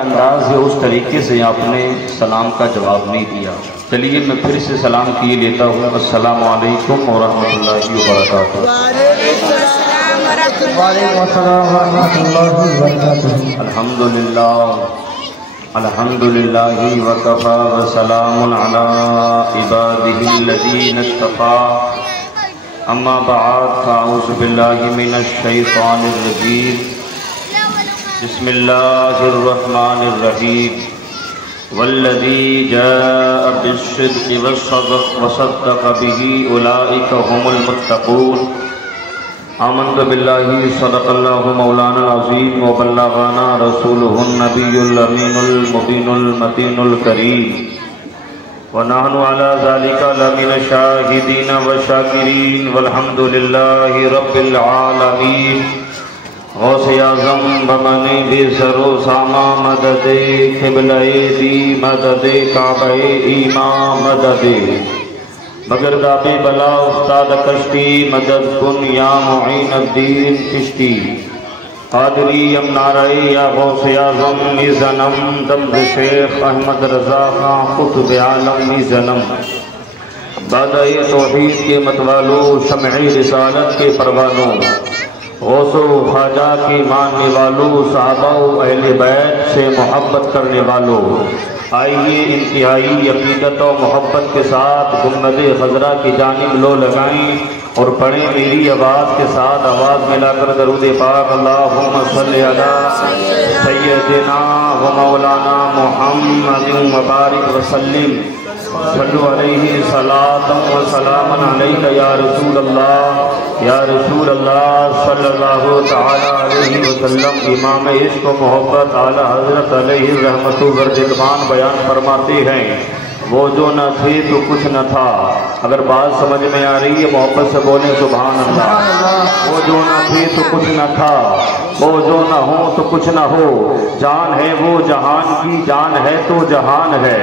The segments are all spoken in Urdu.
انداز ہے اس طریقے سے آپ نے سلام کا جواب نہیں دیا. چلیے میں پھر سے سلام کیے لیتا ہوں. السلام علیکم ورحمۃ اللہ وبرکاتہ. وعلیکم السلام ورحمۃ اللہ وبرکاتہ. الحمد للہ وکفی وسلام علی عبادہ الذین اصطفی. اما بعد فاعوذ باللہ من الشیطان الرجیم. بسم اللہ الرحمن الرحیم. والذی جاء بالصدق وصدق به اولئک هم المتقون. آمنت باللہ صدق اللہ مولانا العظیم وبلغنا رسولہ النبی الامین المبین المتین الکریم. ونحن على ذلك لمن الشاہدین والشاکرین والحمد للہ رب العالمین. غوث اعظم بمنی بسر و ساما مدد قبلہ دی مدد کعبہ ایمان مدد مگرداب بلا استاد کشتی مدد کن یا معین الدین کشتی. قادری ام نارائی یا غوث اعظم میزنم دمد شیخ احمد رضا خان قطب عالم میزنم. بادۂ توحید کے متوالو شمعِ رسالت کے پروانوں غوث و خواجہ کی ماننے والوں صحابہ و اہل بیت سے محبت کرنے والوں آئیے انتہائی عقیدت و محبت کے ساتھ گنبد خضرا کی جانب لو لگائیں اور پڑھیں میری آواز کے ساتھ آواز ملا کر درود پاک. اللہم صلی علی سیدنا و مولانا محمد مبارک وسلم. صلو علیہ صلاۃ و سلام علیک یا رسول اللہ یا رسول اللہ صلی اللہ تعالی علیہ وسلم. امام عشق و محبت اعلیٰ حضرت علیہ رحمت و رضوان بیان فرماتے ہیں وہ جو نہ تھے تو کچھ نہ تھا. اگر بات سمجھ میں آ رہی ہے محبت سے بولیں سبحان اللہ. وہ جو نہ تھے تو کچھ نہ تھا، وہ جو نہ ہو تو کچھ نہ ہو. جان ہے وہ جہان کی، جان ہے تو جہان ہے.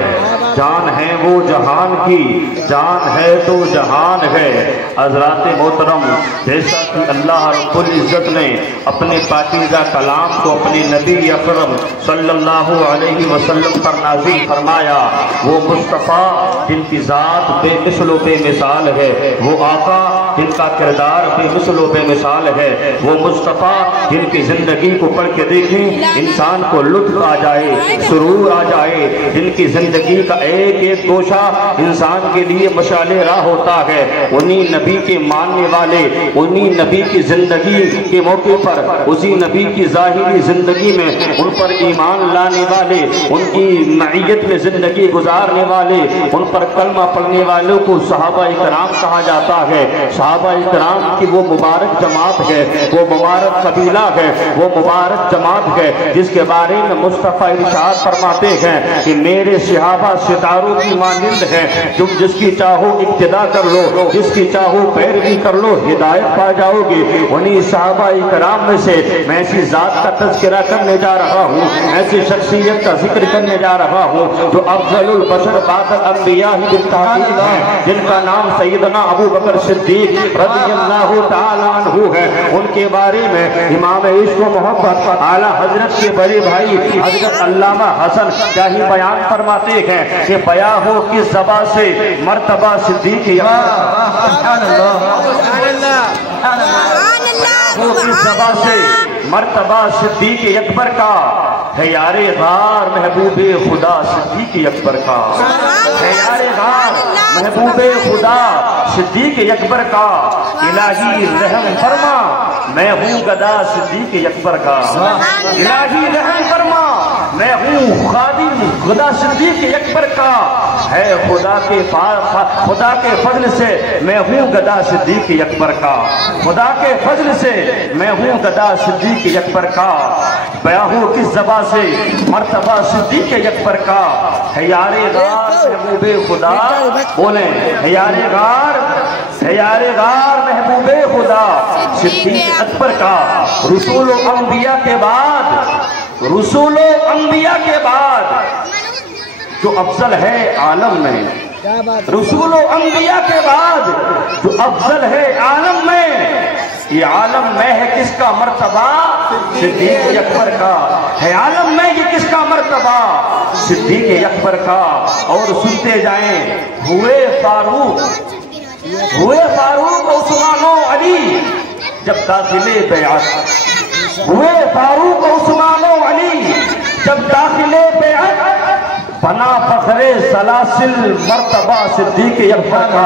جان ہے وہ جہان کی، جان ہے تو جہان ہے. حضرات محترم، جیسا کہ اللہ رب العزت نے اپنے پاکیزہ کلام کو اپنے نبی اکرم صلی اللہ علیہ وسلم پر نازل فرمایا، وہ مصطفیٰ جن کی ذات بے مثل و بے مثال ہے، وہ آقا جن کا کردار بے مثل و بے مثال ہے، وہ مصطفیٰ جن کی زندگی کو پڑھ کے دیکھیں انسان کو لطف آ جائے، سرور آ جائے، جن کی زندگی کا ایک ایک گوشہ انسان کے لیے مشعل راہ ہوتا ہے. انہی نبی کے ماننے والے، انہی نبی کی زندگی کے موقع پر، اسی نبی کی ظاہری زندگی میں ان پر ایمان لانے والے، ان کی معیت میں زندگی گزارنے والے، ان پر کلمہ پڑھنے والوں کو صحابہ اکرام کہا جاتا ہے. صحابہ اکرام کی وہ مبارک جماعت ہے، وہ مبارک قبیلہ ہے، وہ مبارک جماعت ہے جس کے بارے میں مصطفیٰ ارشاد فرماتے ہیں کہ میرے صحابہ ستاروں کی مانند ہے، تم جس کی چاہو اقتدا کر لو، جس کی چاہو پیروی کر لو، ہدایت پا جاؤ گے. انہی صحابہ اکرام میں سے میں ایسی ذات کا تذکرہ کرنے جا رہا ہوں، ایسی شخصیت کا ذکر کرنے جا رہا ہوں جو افضل البشر بعد الانبیاء بالتحقیق ہے، جن کا نام سیدنا ابو بکر صدیق رضی اللہ تعالی عنہ ہے. ان کے بارے میں امام عشق و محبت اعلیٰ حضرت کے بڑے بھائی حضرت علامہ حسن شاہی بیان فرماتے ہیں کہ بیاں ہو کس زبان سے مرتبہ صدیق کس زبان سے مرتبہ صدیق اکبر کا ہے یار غار محبوب خدا. صدیق اکبر کا ہے یار غار محبوب خدا صدیق اکبر کا. الہی رحم فرما میں ہوں گدا صدیق اکبر کا. الہی رحم فرما میں ہوں خادم خدا صدیق اکبر کا. ہے خدا کے فضل سے میں ہوں گدا صدیق اکبر کا. خدا کے فضل سے میں ہوں گدا صدیق اکبر کا. بیاں ہو کس زبان سے مرتبہ صدیق اکبر کا. ہے یار غار محبوب خدا، بولیں ہے یار غار، ہے یار غار محبوب خدا صدیق اکبر کا. رسول و انبیاء کے بعد، رسول و انبیاء کے بعد جو افضل ہے عالم میں، رسول و انبیاء کے بعد جو افضل ہے عالم میں، یہ عالم میں ہے کس کا مرتبہ؟ صدیق اکبر کا ہے. عالم میں یہ کس کا مرتبہ؟ کا صدیق اکبر کا، اور سنتے جائیں ہوئے فاروق عثمان و علی جب داخل بیعت، ہوئے فاروق عثمان و علی جب داخل بیعت، بنا فخر سلاسل مرتبہ صدیق اکبر کا،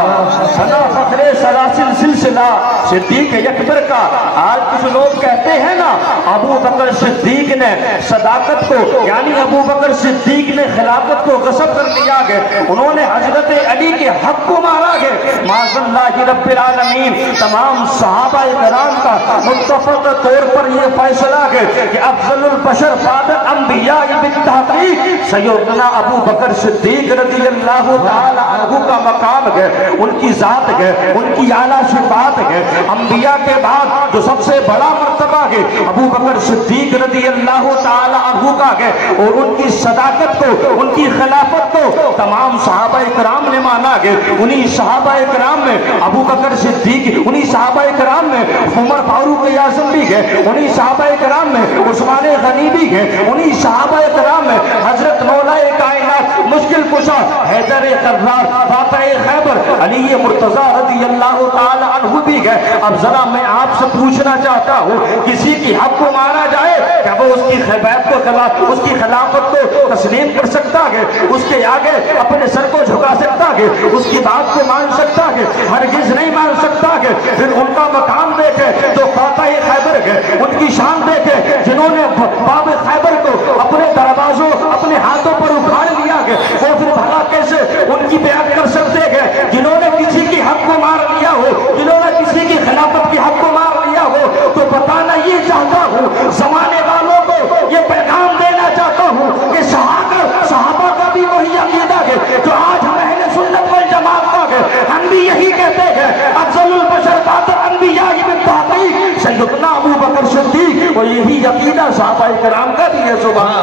بنا فخر سلاسل سلسلہ صدیق اکبر کا۔ آج کچھ لوگ کہتے ہیں نا ابو بکر صدیق نے صداقت کو، یعنی ابو بکر صدیق نے خلافت کو غصب کر لیا گئے، انہوں نے حضرت علی کے حق کو مارا گئے۔ معاذ اللہ رب العالمین، تمام صحابہ کرام کا متفق طور پر یہ فیصلہ ہے کہ افضل البشر بعد الانبیاء بالتحقیق سیدنا ابو بکر صدیق رضی اللہ تعالی عنہ کا مقام ہے، ان کی ذات ہے، ان کی اعلیٰ صفات ہے۔ انبیاء کے بعد جو سب سے بڑا مرتبہ ہے ابو بکر صدیق رضی اللہ تعالی عنہ کا ہے، اور ان کی صداقت کو، ان کی خلافت کو تمام صحابہ کرام نے مانا ہے۔ انہی صحابہ کرام میں ابو بکر صدیق، انہی صحابہ کرام میں عمر فاروق اعظم بھی ہے، انہی صحابہ کرام میں عثمان غنی بھی ہے، انہی صحابہ کرام میں حضرت مولا کائنات مشکل کشا حیدر کرار فاتح خیبر علی مرتضیٰ رضی اللہ تعالی عنہ بھی ہے۔ اب ذرا میں آپ سے پوچھنا چاہتا ہوں، کسی کی حق کو مارا جائے کیا وہ اس کی خیبیت کو، اس کی خلافت کو تسلیم کر سکتا ہے؟ اس کے آگے اپنے سر کو جھکا سکتا ہے؟ اس کی بات کو مان سکتا ہے؟ ہرگز نہیں مان سکتا ہے۔ پھر ان کا مقام دیکھے جو فاتح خیبر ہے، ان کی شان دیکھے جنہوں نے باب خیبر کو اپنے دروازوں، اپنے ہاتھوں پر اکھاڑ لیا ہے، وہ پھر بھلا کیسے ان کی بیعت کر سکتے ہیں؟ جنہوں نے کسی کی حق کو مار لیا ہو، جنہوں نے کسی کی خلافت کی حق کو مار لیا ہو، تو بتانا یہ چاہتا ہوں، زمانے والوں کو یہ پیغام دینا چاہتا ہوں کہ صحابہ کا بھی وہی عقیدہ ہے جو آج ہم اہل سنت والجماعت کا ہے۔ ہم بھی یہی کہتے ہیں افضل البشر بعد الانبیاء بالتحقیق سیدنا ابو بکر صدیق، اور یہی عقیدہ صحابہ کرام کا بھی ہے۔ سبحان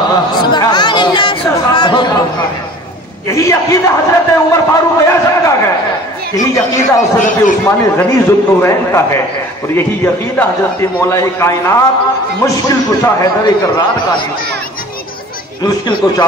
اللہ، سبحان اللہ۔ یہی عقیدہ حضرت عمر فاروق اعظم کا ہے، یہی عقیدہ حضرت عثمان غنی ذوالنورین کا ہے، اور یہی عقیدہ حضرت مولا کائنات مشکل کشا حیدر کرار کا ہے، مشکل کشا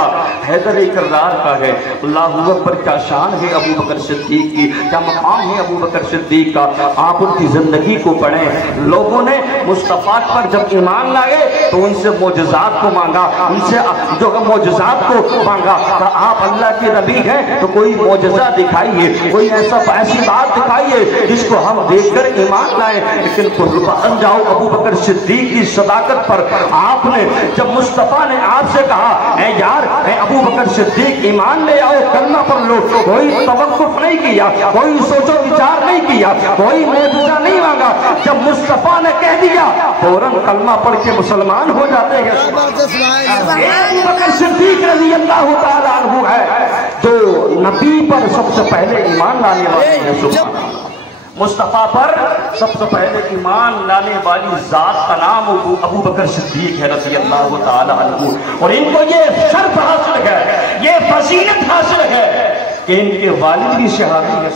حیدر کرار کا ہے۔ اللہ اکبر، کیا شان ہے ابو بکر صدیق کی، کیا مقام ہے ابو بکر صدیق کا۔ آپ ان کی زندگی کو پڑھیں۔ لوگوں نے مصطفیٰ پر جب ایمان لائے تو ان سے معجزات کو مانگا، ان سے جو معجزات کو مانگا، آپ اللہ کے نبی ہیں تو کوئی معجزہ دکھائیے، کوئی ایسی بات دکھائیے جس کو ہم دیکھ کر ایمان لائیں۔ لیکن قربان جاؤ ابو بکر صدیق کی صداقت پر، آپ نے جب مصطفیٰ نے آپ سے کہا اے یار، اے ابو بکر صدیق ایمان لے آؤ، کلمہ پڑھ لو، کوئی توقف نہیں کیا، کوئی سوچ و وچار نہیں کیا، کوئی معجزہ نہیں مانگا۔ جب مصطفیٰ نے کہہ دیا فوراً کلمہ پڑھ کے مسلمان ہو جاتے ہیں۔ ابو بکر صدیق رضی اللہ تعالیٰ عنہ ہے جو نبی پر سب سے پہلے ایمان لانے والے ہیں۔ مصطفیٰ پر سب سے پہلے ایمان لانے والی ذات کا نام ابو بکر صدیق ہے رضی اللہ تعالیٰ عنہ، اور ان کو یہ شرف حاصل ہے، یہ فضیلت حاصل ہے کہ ان کے والد بھی صحابی ہیں،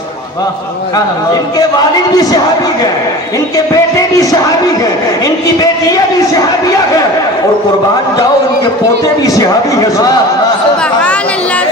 ان کے والد بھی صحابی ہیں، ان کے بیٹے بھی صحابی ہیں، ان کی بیٹیاں بھی صحابیہ ہیں، اور قربان جاؤ ان کے پوتے بھی صحابی ہیں۔ سبحان اللہ،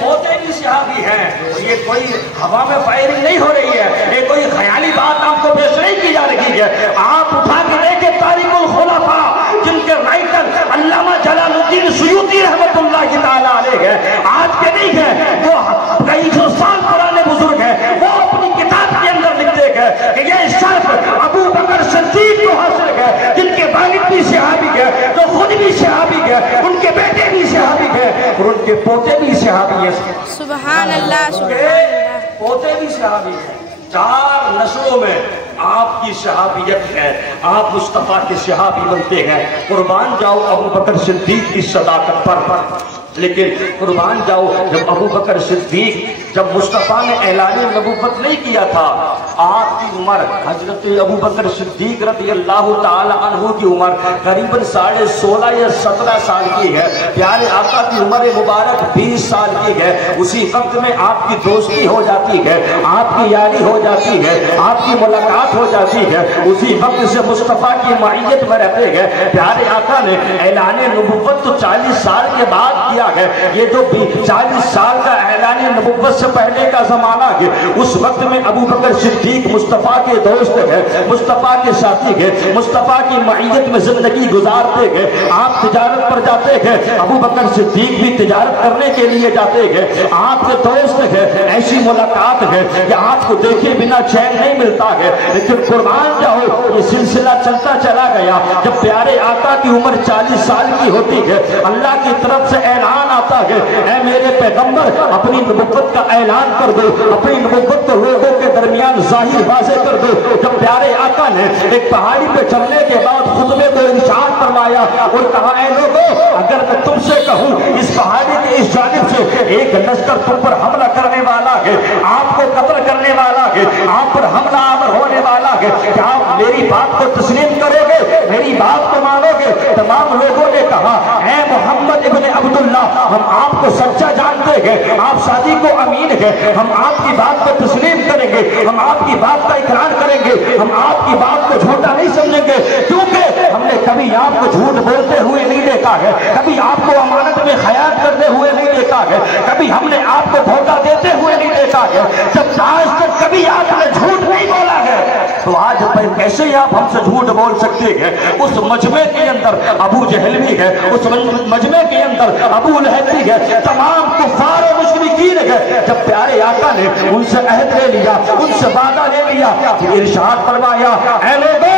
پوتے بھی صحابی ہیں۔ یہ کوئی ہوا میں فائرنگ نہیں ہو رہی ہے، یہ کوئی خیالی بات آپ کو پیش نہیں کی جا رہی ہے۔ آپ اٹھا کے دیکھیں تاریخ الخلفاء، جن کے رائٹر علامہ جلال الدین سیوطی رحمت اللہ تعالیٰ علیہ ہے، آج کے نہیں ہے، وہ کئی سو سال پرانے بزرگ ہیں، وہ اپنی کتاب کے اندر لکھتے ہیں کہ یہ شرف ابو بکر صدیق کو حاصل ہے، جن کے والد بھی صحابی ہیں، جو خود بھی صحابی ہیں، ان کے بیٹے بھی صحابی ہیں، اور ان کے پوتے بھی صحابی ہیں۔ سبحان اللہ، سبحان اللہ، پوتے بھی صحابی ہیں۔ 4 نسلوں میں آپ کی صحابیت ہے، آپ مصطفیٰ کے صحابی بنتے ہیں۔ قربان جاؤ ابو بکر صدیق کی صداقت پر۔ لیکن قربان جاؤ جب ابو بکر صدیق، جب مصطفیٰ نے اعلان نبوت نہیں کیا تھا، آپ کی عمر، حضرت ابو بکر صدیق رضی اللہ تعالی عنہ کی عمر قریباً 16.5 یا 17 سال کی ہے۔ پیارے آقا کی عمر مبارک 20 سال کی ہے۔ اسی وقت میں آپ کی دوستی ہو جاتی ہے، آپ کی یاری ہو جاتی ہے، آپ کی ملاقات ہو جاتی ہے، اسی وقت سے مصطفیٰ کی معیت میں رہتے ہیں۔ پیارے آقا نے اعلان نبوت تو 40 سال کے بعد دیا ہے یہ جو 40 سال کا اعلان نبوت سے پہلے کا زمانہ ہے، اس وقت میں ابو بکر صدیق مصطفیٰ کے دوست ہے، مصطفیٰ کے ساتھی ہے، مصطفیٰ کی معیت میں زندگی گزارتے ہیں۔ آپ تجارت پر جاتے ہیں، ابو بکر صدیق بھی تجارت کرنے کے لیے جاتے ہیں، آپ کے دوست ہے، ایسی ملاقات ہے کہ آپ کو دیکھے بنا چین نہیں ملتا ہے۔ لیکن قربان جاؤ یہ سلسلہ چلتا چلا گیا، جب پیارے آقا کی عمر 40 سال کی ہوتی ہے، اللہ کی طرف سے اعلان آتا ہے، اے میرے پیغمبر اپنی نبوت کا اعلان کر دو، اپنی نبوت کو لوگوں کے درمیان ظاہر واضح کر دو۔ جب پیارے آقا نے ایک پہاڑی پہ چڑھنے کے بعد خطبے کو ارشاد فرمایا اور کہا اے لوگوں اگر میں تم سے کہوں اس پہاڑی کے اس جانب سے ایک لشکر تم پر حملہ کرنے والا ہے، آپ کو قتل کرنے والا ہے، آپ پر حملہ آور ہونے والا ہے، کیا آپ میری بات کو تسلیم کرو گے، میری بات کو مانو گے؟ تمام لوگوں نے کہا اے محمد ابن عبداللہ ہم آپ کو سچا جانتے ہیں، آپ صادق و امین ہیں، ہم آپ کی بات کو تسلیم کریں گے، ہم آپ کی بات کا اقرار کریں گے، ہم آپ کی بات کو جھوٹا نہیں سمجھیں گے، کیونکہ ہم نے کبھی آپ کو جھوٹ بولتے ہوئے نہیں دیکھا ہے، کبھی آپ کو امانت میں خیانت کرتے ہوئے نہیں دیکھا ہے، کبھی ہم نے آپ کو دھوکہ دیتے ہوئے نہیں دیکھا ہے، جب آج تک کبھی آپ نے جھوٹ نہیں بولا ہے تو آج کیسے آپ ہم سے جھوٹ بول سکتے ہیں؟ اس مجمع کے اندر ابو جہل بھی ہے، اس مجمع کے اندر ابو لہب بھی ہے، تمام کفار و مشرکین ہے۔ جب پیارے آقا نے ان سے عہد لے لیا، ان سے وعدہ لے لیا، ارشاد فرمایا اے لوگوں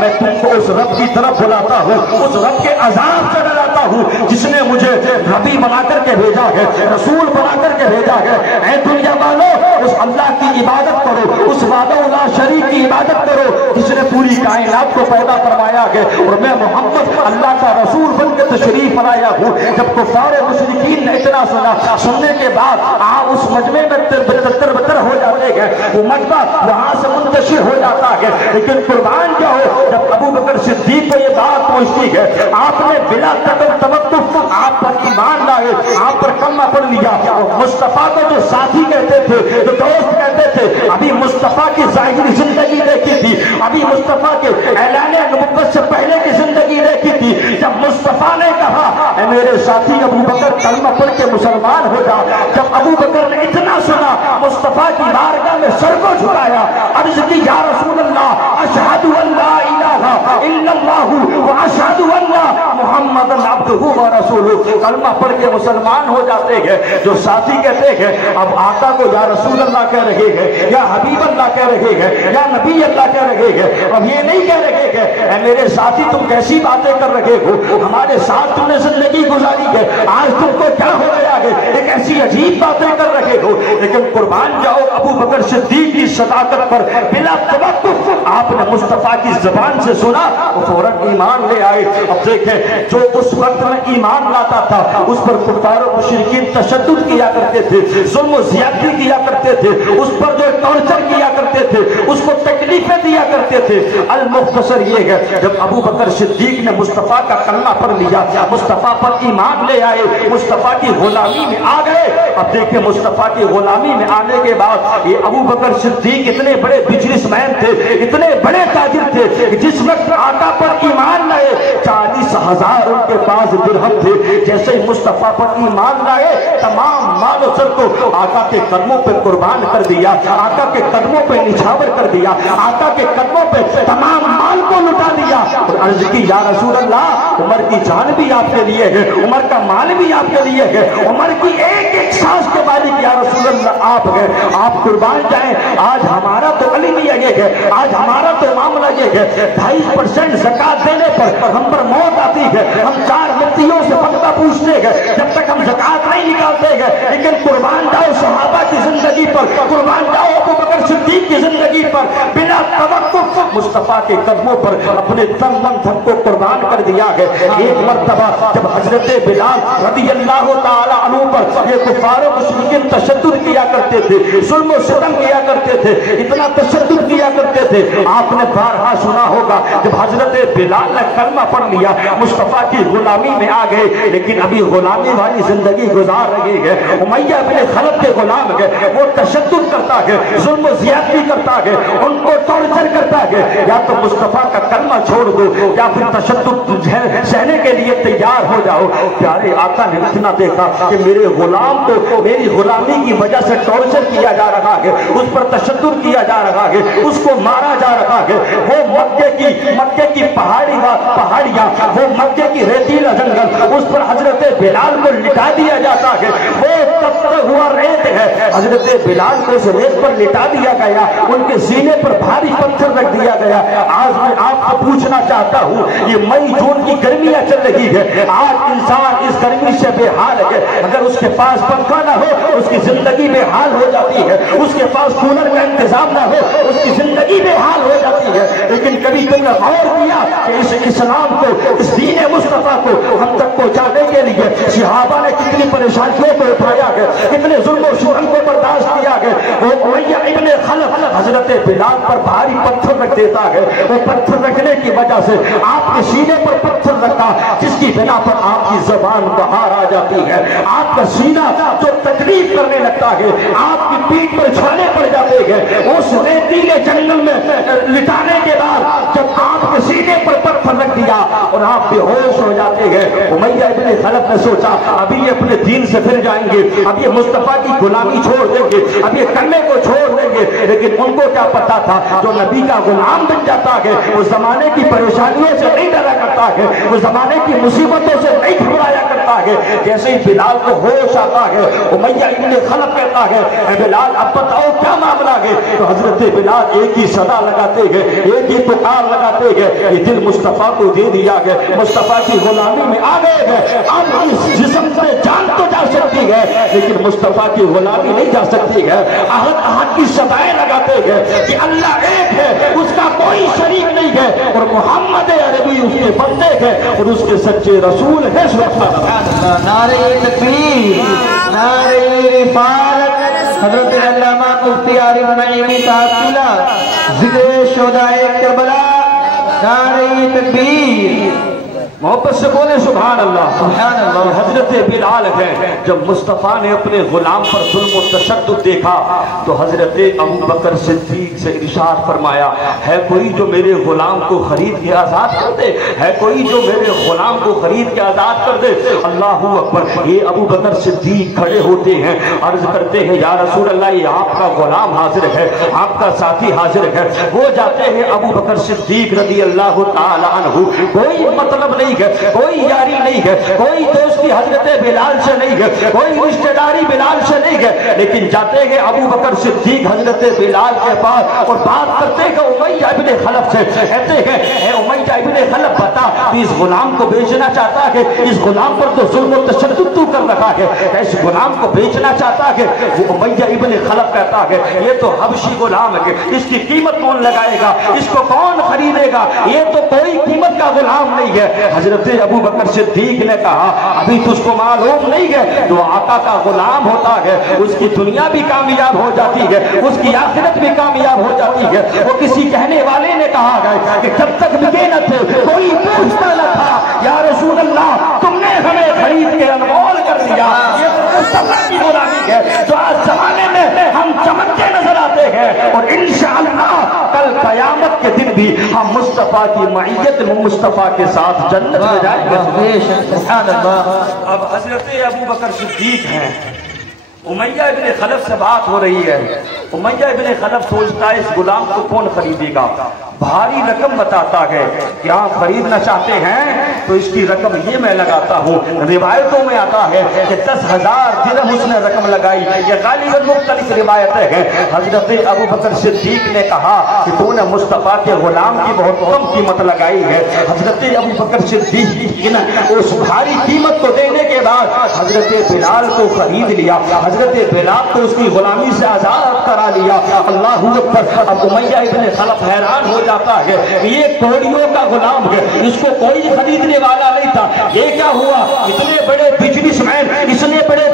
میں تم کو اس رب کی طرف بلاتا ہوں، اس رب کے عذاب سے ڈراتا ہوں جس نے مجھے نبی بنا کر کے بھیجا ہے، رسول بنا کر کے بھیجا ہے۔ اے دنیا والو اس اللہ کی عبادت کرو، اس وحدہ لا شریک کی عبادت کرو جس نے پوری کائنات کو پیدا فرمایا ہے، اور میں محمد اللہ کا رسول بن کے تشریف لایا ہوں۔ جب کفار مشرکین نے اتنا سنا، سننے کے بعد آپ اس مجمع میں تر بتر ہو جاتے ہیں، وہ مجمع وہاں سے منتشر ہو جاتا ہے۔ لیکن قربان جاؤ جب ابو بکر صدیق کو یہ بات پہنچتی ہے، آپ نے بلا توقف آپ پر ایمان لائے، آپ پر کلمہ پڑھ لیا، اور مصطفیٰ کو جو ساتھی کہتے تھے، جو دوست کہتے تھے، ابھی مصطفیٰ کی ظاہری زندگی دیکھی تھی، ابھی مصطفیٰ کے اعلان نبوت سے پہلے کی زندگی دیکھی تھی۔ جب مصطفیٰ نے کہا اے میرے ساتھی ابو بکر کلمہ پڑھ کے مسلمان ہو جا، جب ابو بکر نے اتنا سنا مصطفیٰ کی بارگاہ میں سر کو جھکایا، عرض کی یا رسول اللہ اشہد ان لا الہ الا اللہ واشہد ان محمد عبدہ و رسولہ، کلمہ پڑھ کے مسلمان ہو جاتے ہیں۔ جو ساتھی کہتے ہیں اب آقا کو یا رسول اللہ کہہ رہے ہیں، یا حبیب اللہ کہہ رہے ہیں، یا نبی اللہ کہہ رہے ہیں، اب یہ نہیں کہہ رہے کہ اے میرے ساتھی تم کیسی باتیں کر رہے ہو، ہمارے ساتھ تم نے زندگی گزاری ہے، آج تم کو کیا ہو گیا ہے، ایک ایسی عجیب باتیں کر رہے ہو۔ لیکن قربان جاؤ ابو بکر صدیق کی صداقت پر بلا توقف آپ نے مصطفیٰ کی زبان سے سنا، وہ فوراً ایمان لے آئے۔ اب دیکھیں جو اس وقت میں ایمان لاتا تھا اس پر کفار و مشرکین تشدد کیا کرتے تھے، ظلم و زیادتی کیا کرتے تھے، اس پر جو ٹارچر کیا کرتے تھے، اس کو تکلیفیں دیا کرتے تھے۔ المختصر یہ ہے جب ابو بکر صدیق نے مصطفیٰ کا کلمہ پڑھ لیا، مصطفیٰ پر ایمان لے آئے، مصطفیٰ کی غلامی میں آ گئے۔ اب دیکھیں مصطفیٰ کی غلامی میں آنے کے بعد یہ ابو بکر صدیق اتنے بڑے بزنس مین تھے، اتنے بڑے تاجر تھے، جس وقت آقا پر ایمان لائے 40,000 ان کے پاس درہم تھے، جیسے ہی مصطفیٰ پر ایمان لائے تمام مال و سر کو آقا کے قدموں پہ قربان کر دیا، آقا کے قدموں پہ نچھاور کر دیا، آقا کے قدموں پہ تمام مال کو لٹا دیا، اور عرض کی یا رسول اللہ عمر کی جان بھی آپ کے لیے ہے، عمر کا مال بھی آپ کے لیے ہے، عمر کی ایک ایک سانس کے مالک یا رسول اللہ آپ ہیں، آپ قربان جائیں۔ آج ہمارا تو علی نہیں ہے، آج ہمارا تو معاملہ یہ ہے 2.5% زکات دینے پر ہم پر موت آتی ہے، ہم 4 مفتیوں سے فتویٰ پوچھتے ہیں جب تک ہم زکات نہیں نکالتے ہیں۔ لیکن قربان جاؤ صحابہ کی زندگی پر، قربان جاؤ ابو بکر صدیق کی زندگی پر، بلا توقف مصطفیٰ کے قدموں پر اپنے تن من دھن کو قربان کر دیا ہے۔ ایک مرتبہ جب حضرت بلال رضی اللہ تعالی مسلمانوں پر یہ کفار و مشرکین تشدد کیا کرتے تھے، ظلم و ستم کیا کرتے تھے، اتنا تشدد کیا کرتے تھے۔ آپ نے بارہا سنا ہوگا جب حضرت بلال نے کلمہ پڑھ لیا مصطفیٰ کی غلامی میں آ گئے، لیکن ابھی غلامی والی زندگی گزار رہے ہیں۔ امیہ بن خلف کے غلام ہے، وہ تشدد کرتا ہے، ظلم و زیادتی کرتا ہے، ان کو ٹارچر کرتا ہے۔ یا تو مصطفیٰ کا کلمہ چھوڑ دو یا پھر تشدد سہنے کے لیے تیار ہو جاؤ۔ پیارے آقا نے اتنا دیکھا کہ میرے غلام کو میری غلامی کی وجہ سے ٹارچر کیا جا رہا ہے، اس پر تشدد کیا جا رہا ہے، اس کو مارا جا رہا ہے۔ وہ مکے کی پہاڑیاں، وہ مکے کی ریتیلا جنگل، اس پر حضرت بلال کو لٹا دیا جاتا ہے۔ وہ تپتا ہوا ریت ہے، حضرت بلال کو اس ریت پر لٹا دیا گیا، ان کے سینے پر بھاری پتھر رکھ دیا گیا۔ آج میں آپ کو پوچھنا چاہتا ہوں، یہ مئی جون کی گرمیاں چل رہی ہے، آج انسان اس گرمی سے بے حال ہے۔ اگر اس کے پاس پنکھا نہ ہو اس کی زندگی بے حال ہو جاتی ہے، اس کے پاس کولر کا انتظام نہ ہو اس کی زندگی بے حال ہو جاتی ہے۔ لیکن کبھی تم نے غور کیا کہ اس اسلام کو، اس دین مصطفیٰ کو ہم تک پہنچانے کے لیے صحابہ نے کتنی پریشانیوں کو اٹھایا ہے، کتنے ظلم و ستم کو برداشت کیا ہے۔ وہ امیہ ابن خلف حضرت بلال پر بھاری پتھر رکھ دیتا ہے، وہ پتھر رکھنے کی وجہ سے آپ کے سینے پر پتھر رکھا، جس کی بنا پر آپ کی زبان باہر آ جاتی ہے، آپ کا سینہ جو تکلیف کرنے لگتا ہے، آپ کی پیٹھ پر چھالے پڑ جاتے ہیں۔ اس ریتیلے جنگل میں لٹانے کے بعد جب آپ کے سینے پر پتھر رکھ دیا اور آپ بے ہوش ہو جاتے ہیں، امیہ ابن خلف نے سوچا ابھی یہ اپنے دین سے پھر جائیں گے، اب یہ مصطفیٰ کی غلامی چھوڑ دیں گے، اب یہ کلمے کو چھوڑ دیں گے۔ لیکن ان کو کیا پتا تھا جو نبی کا غلام بن جاتا ہے وہ زمانے کی پریشانیوں سے نہیں ڈرا کرتا ہے، وہ زمانے کی مصیبتوں سے نہیں گھبرایا کرتا ہے۔ جیسے ہی بلال کو ہوش آتا ہے امیہ ابن خلف کہتا ہے اے بلال اب بتاؤ کیا معاملہ ہے؟ تو حضرت بلال ایک ہی صدا لگاتے ہیں، ایک ہی پکار لگاتے ہیں، یہ دل مصطفیٰ کو دے دیا ہے، مصطفیٰ کی غلامی میں آ گئے ہیں۔ اب اس جسم سے جان تو جا سکتی ہے لیکن مصطفیٰ کی غلامی نہیں جا سکتی ہے۔ احد کی صدائیں لگاتے ہیں کہ اللہ ایک ہے، اس کا کوئی شریک نہیں ہے، اور محمد عربی اس کے بندے ہیں اور اس کے سچے رسول ہیں۔ نعرہ تکبیر، نعرہ رفاعت، حضرت علامہ مفتی عارف نعیمی صاحب ذکر شہدائے کربلا، نعرہ تکبیر۔ محبت سے بولے سبحان اللہ۔ سبحان اللہ۔ حضرت بلال ہے، جب مصطفیٰ نے اپنے غلام پر ظلم و تشدد دیکھا تو حضرت ابو بکر صدیق سے ارشاد فرمایا ہے کوئی جو میرے غلام کو خرید کے آزاد کر دے، ہے کوئی جو میرے غلام کو خرید کے آزاد کر دے۔ اللہ اکبر۔ یہ ابو بکر صدیق کھڑے ہوتے ہیں، عرض کرتے ہیں یا رسول اللہ یہ آپ کا غلام حاضر ہے، آپ کا ساتھی حاضر ہے۔ وہ جاتے ہیں ابو بکر صدیق رضی اللہ تعالی عنہ، کوئی مطلب نہیں ہے، کوئی یاری نہیں ہے، کوئی دوستی حضرت بلال سے نہیں ہے، کوئی رشتہ داری بلال سے نہیں ہے، لیکن جاتے ہیں ابو بکر صدیق حضرت بلال کے پاس اور بات کرتے ہیں امیہ ابن خلف سے، کہتے ہیں اے امیہ ابن خلف بتا تو اس غلام کو بیچنا چاہتا ہے، اس غلام پر تو ظلم و تشدد تو کر رکھا ہے، اس غلام کو بیچنا چاہتا ہے۔ وہ امیہ ابن خلف کہتا ہے یہ تو حبشی غلام ہے، اس کی قیمت کون لگائے گا، اس کو کون خریدے گا، یہ تو کوئی قیمت کا غلام نہیں ہے۔ حضرت ابو بکر صدیق نے کہا ابھی تجھ کو معلوم نہیں ہے جو آقا کا غلام ہوتا ہے اس کی دنیا بھی کامیاب ہو جاتی ہے، اس کی آخرت بھی کامیاب ہو جاتی ہے۔ وہ کسی کہنے والے نے کہا گیا کہ جب تک بکے نہ تھے کوئی پوچھتا نہ تھا یا رسول اللہ تم نے ہمیں خرید کے انمول کر دیا۔ یہ مصطفیٰ کی غلامی ہے جو آج زمانے میں ہم چمکتے نظر آتے ہیں اور انشاءاللہ کل قیامت کے دن بھی ہم مصطفیٰ کی معیت میں مصطفیٰ کے ساتھ جنت میں جائیں گے۔ سبحان اللہ۔ اب حضرت ابو بکر صدیق ہیں، امیہ ابن خلف سے بات ہو رہی ہے، امیہ ابن خلف سوچتا ہے اس غلام کو کون خریدے گا، بھاری رقم بتاتا ہے کہ آپ خریدنا چاہتے ہیں تو اس کی رقم یہ میں لگاتا ہوں۔ روایتوں میں آتا ہے کہ 10,000 درہم اس نے رقم لگائی، یہ غالباً مختلف روایتیں ہیں۔ حضرت ابو بکر صدیق نے کہا کہ تو نے مصطفیٰ کے غلام کی بہت کم قیمت لگائی ہے۔ حضرت ابو بکر صدیق نے اس بھاری قیمت کو دینے کے بعد حضرت بلال کو خرید لیا، حضرت بلال کو اس کی غلامی سے آزاد کرا لیا۔ اللہ اکبر۔ اب امیہ ابن خلف حیران ہو جاتا ہے، یہ کوڑیوں کا غلام ہے، اس کو کوئی خریدنے والا نہیں تھا، یہ کیا ہوا؟ اتنے بڑے بزنس مین، اتنے بڑے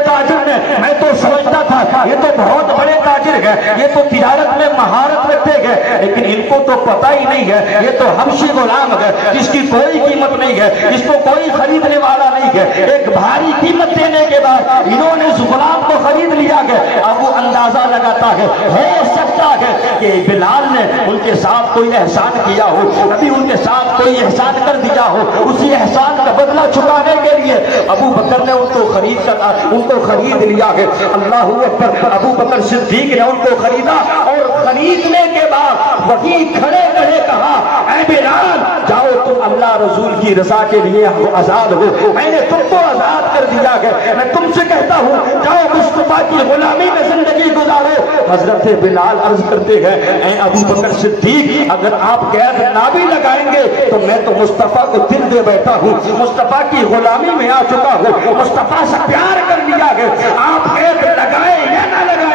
پتہ ہی نہیں ہے یہ تو حبشی غلام ہے جس کی کوئی قیمت نہیں ہے، جس کو کوئی خریدنے والا نہیں ہے۔ ایک بھاری قیمت دینے کے بعد انہوں نے اس غلام کو خرید لیا ہے۔ اب وہ اندازہ لگاتا ہے ہو سکتا ہے کہ بلال نے ان کے ساتھ کوئی احسان کیا ہو، ابھی ان کے ساتھ کوئی احسان کر دیا ہو، اسی احسان کا بدلہ چکانے کے لیے ابو بکر نے ان کو خرید لیا ہے۔ اللہ اکبر، ابو بکر صدیق نے ان کو خریدا اور خریدنے کے بعد وہی کھڑے کھڑے کہا اے بلال جاؤ تم اللہ رسول کی رضا کے لیے آزاد ہو، میں نے تم کو آزاد کر دیا ہے، میں تم سے کہتا ہوں جاؤ مصطفیٰ کی غلامی میں زندگی گزارو۔ حضرت بلال عرض کرتے ہیں اے ابو بکر صدیق اگر آپ قید نہ بھی لگائیں گے تو میں تو مصطفیٰ کو دل دے بیٹھا ہوں، مصطفیٰ کی غلامی میں آ چکا ہوں، مصطفیٰ سے پیار کر لیا ہے، آپ قید لگائیں یا نہ لگائیں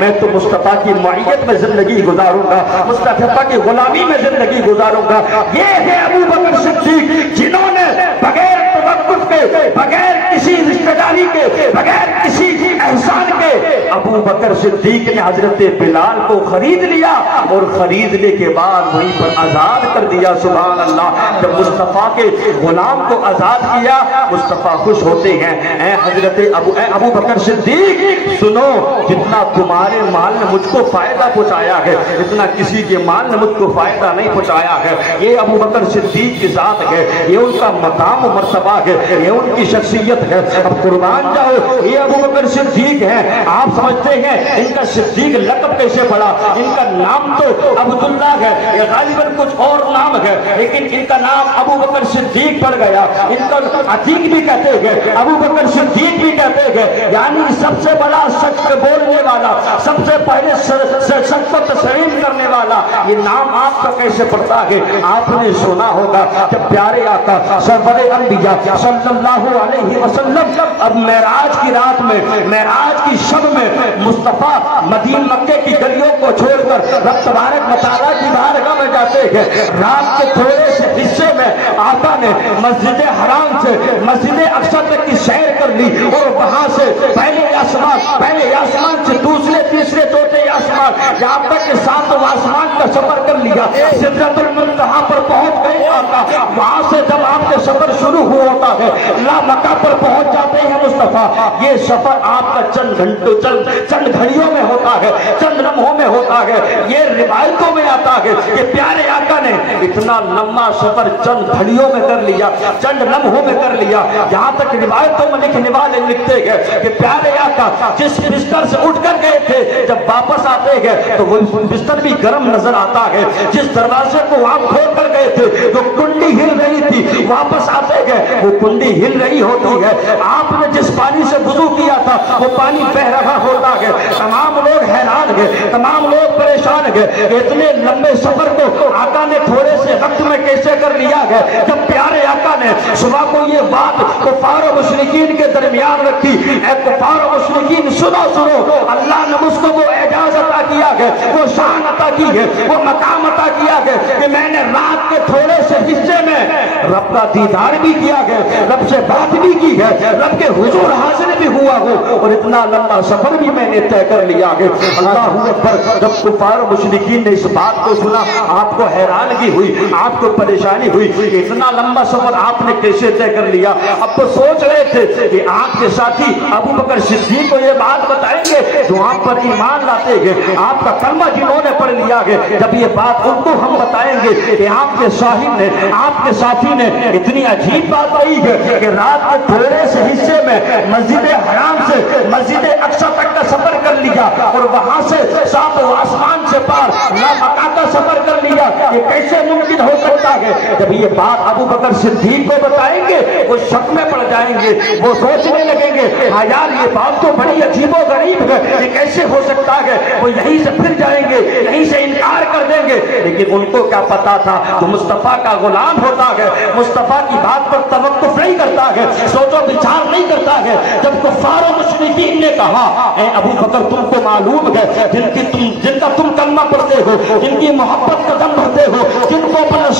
میں تو مصطفیٰ کی معیت میں زندگی گزاروں گا، مصطفیٰ کی غلامی میں زندگی گزاروں گا۔ یہ ہے ابو بکر صدیق جنہوں نے بغیر توقف کے، بغیر کسی رشتہ داری کے، بغیر کسی احسان کے ابو بکر صدیق نے حضرت بلال کو خرید لیا اور خریدنے کے بعد وہیں پر آزاد کر دیا۔ سبحان اللہ، جب مصطفیٰ کے غلام کو آزاد کیا مصطفیٰ خوش ہوتے ہیں۔ اے حضرت ابو بکر صدیق سنو، جتنا تمہارے مال نے مجھ کو فائدہ پہنچایا ہے اتنا کسی کے مال نے مجھ کو فائدہ نہیں پہنچایا ہے۔ یہ ابو بکر صدیق کی ذات ہے، یہ ان کا مقام و مرتبہ ہے، یہ ان کی شخصیت ہے۔ اب قربان جاؤ یہ ابو بکر صدیق ہے۔ آپ سمجھتے ہیں ان کا صدیق لقب کیسے پڑا؟ ان کا نام تو عبداللہ ہے، یہ غالباً کچھ اور نام ہے لیکن ان کا نام ابو بکر صدیق پڑ گیا۔ ان کا عتیق بھی کہتے ہیں، ابو بکر صدیق بھی کہتے ہیں، یعنی سب سے بڑا سچ بولنے والا، سب سے پہلے سچ کو تسلیم کرنے والا۔ یہ نام آپ کا کیسے پڑتا ہے؟ آپ نے سنا ہوگا جب پیارے آقا سرور انبیاء صلی اللہ علیہ وسلم اب معراج کی رات میں، معراج کی شب میں مصطفیٰ مدینہ مکے کی گلیوں کو چھوڑ کر رب تبارک و تعالیٰ کی بارگاہ میں جاتے ہیں۔ رات کے تھوڑے سے حصے میں آقا نے مسجد حرام سے مسجد اقصی تک کی سیر کر لی اور وہاں سے پہلے آسمان سے دوسرے تیسرے چوتھے آسمان یہاں تک کہ ساتوں آسمان کا سفر کر لیا۔ سدرۃ المنتہا پر پہنچ گئے آقا، وہاں سے جب آپ کے سفر شروع ہوا ہوتا ہے لا مکہ پر پہنچ جاتے ہیں مصطفیٰ۔ یہ سفر آپ کا چند گھڑیوں میں ہوتا ہے، چند لمحوں میں ہوتا ہے۔ یہ روایتوں میں آتا ہے کہ پیارے آقا نے اتنا لمبا سفر چند گھڑیوں میں کر لیا، چند لمحوں میں کر لیا، جہاں تک روایتوں میں لکھنے والے لکھتے ہیں کہ پیارے آقا جس بستر سے اٹھ کر گئے تھے جب واپس آتے ہیں تو وہ بستر بھی گرم نظر آتا ہے، جس دروازے کو وہاں کھول کر گئے تھے جو کنڈی ہل رہی تھی واپس آتے ہیں وہ کنڈی ہل رہی ہوتی ہے۔ آپ نے جس پانی سے وضو کیا تھا وہ پانی بہ رہا ہوتا ہے۔ تمام لوگ حیران ہیں، تمام لوگ پریشان ہیں، اتنے لمبے سفر کو آقا نے تھوڑے سے وقت میں کیسے کر لیا ہے؟ جب پیارے آقا نے صبح کو یہ بات کفار و مشرکین کے درمیان رکھی، اے کفار و مشرکین سنو اللہ نے مجھ کو وہ اعزاز عطا کیا ہے، وہ شان عطا کی ہے، وہ مقام عطا کیا ہے کہ میں نے رات کے تھوڑے سے حصے میں رب کا دیدار بھی کیا ہے، رب سے بات بھی کی ہے، رب کے حضور حاضر بھی ہوا ہوں اور اتنا لمبا سفر بھی میں نے طے کر لیا ہے۔ اللہ اکبر، جب کفار و مشرکین نے اس بات کو سنا آپ کو حیرانگی ہوئی، آپ کو پریشانی ہوئی، اتنا لمبا سفر آپ نے کیسے طے کر لیا؟ اب تو سوچ رہے تھے کہ آپ کے ساتھی ابو بکر صدیق کو یہ بات بتائیں گے جو آپ پر ایمان لاتے ہیں، آپ کا کلمہ جنہوں نے پڑھ لیا ہے، جب یہ بات ان کو ہم بتائیں گے کہ آپ کے صاحب نے، آپ کے ساتھی نے اتنی عجیب بات کہی ہے کہ رات کے تھوڑے سے حصے میں مسجد حرام سے مسجد اقصی تک کا سفر کر لیا اور وہاں سے ساتوں آسمان سے پار لا مکہ کا سفر کر لیا، یہ کیسے ممکن ہو سکتا ہے؟ جب یہ بات ابو بکر صدیق کو بتائیں گے وہ شک میں پڑ جائیں گے، وہ سوچنے لگیں گے ہاں یار یہ بات تو بڑی عجیب و غریب ہے، یہ کیسے ہو سکتا ہے؟ وہ یہیں سے پھر جائیں گے، یہیں سے انکار کر دیں گے۔ لیکن ان کو کیا پتا تھا جو مصطفیٰ کا غلام ہوتا ہے مصطفیٰ کی بات پر توقف نہیں کرتا ہے، سوچ و بچار نہیں کرتا ہے۔ جب کفار و مشرکین نے کہا اے ابو بکر تم کو معلوم ہے جن کا تم کلمہ پڑھتے ہو، جن کی محبت کا دم بھرتے ہو، جن کو اپنا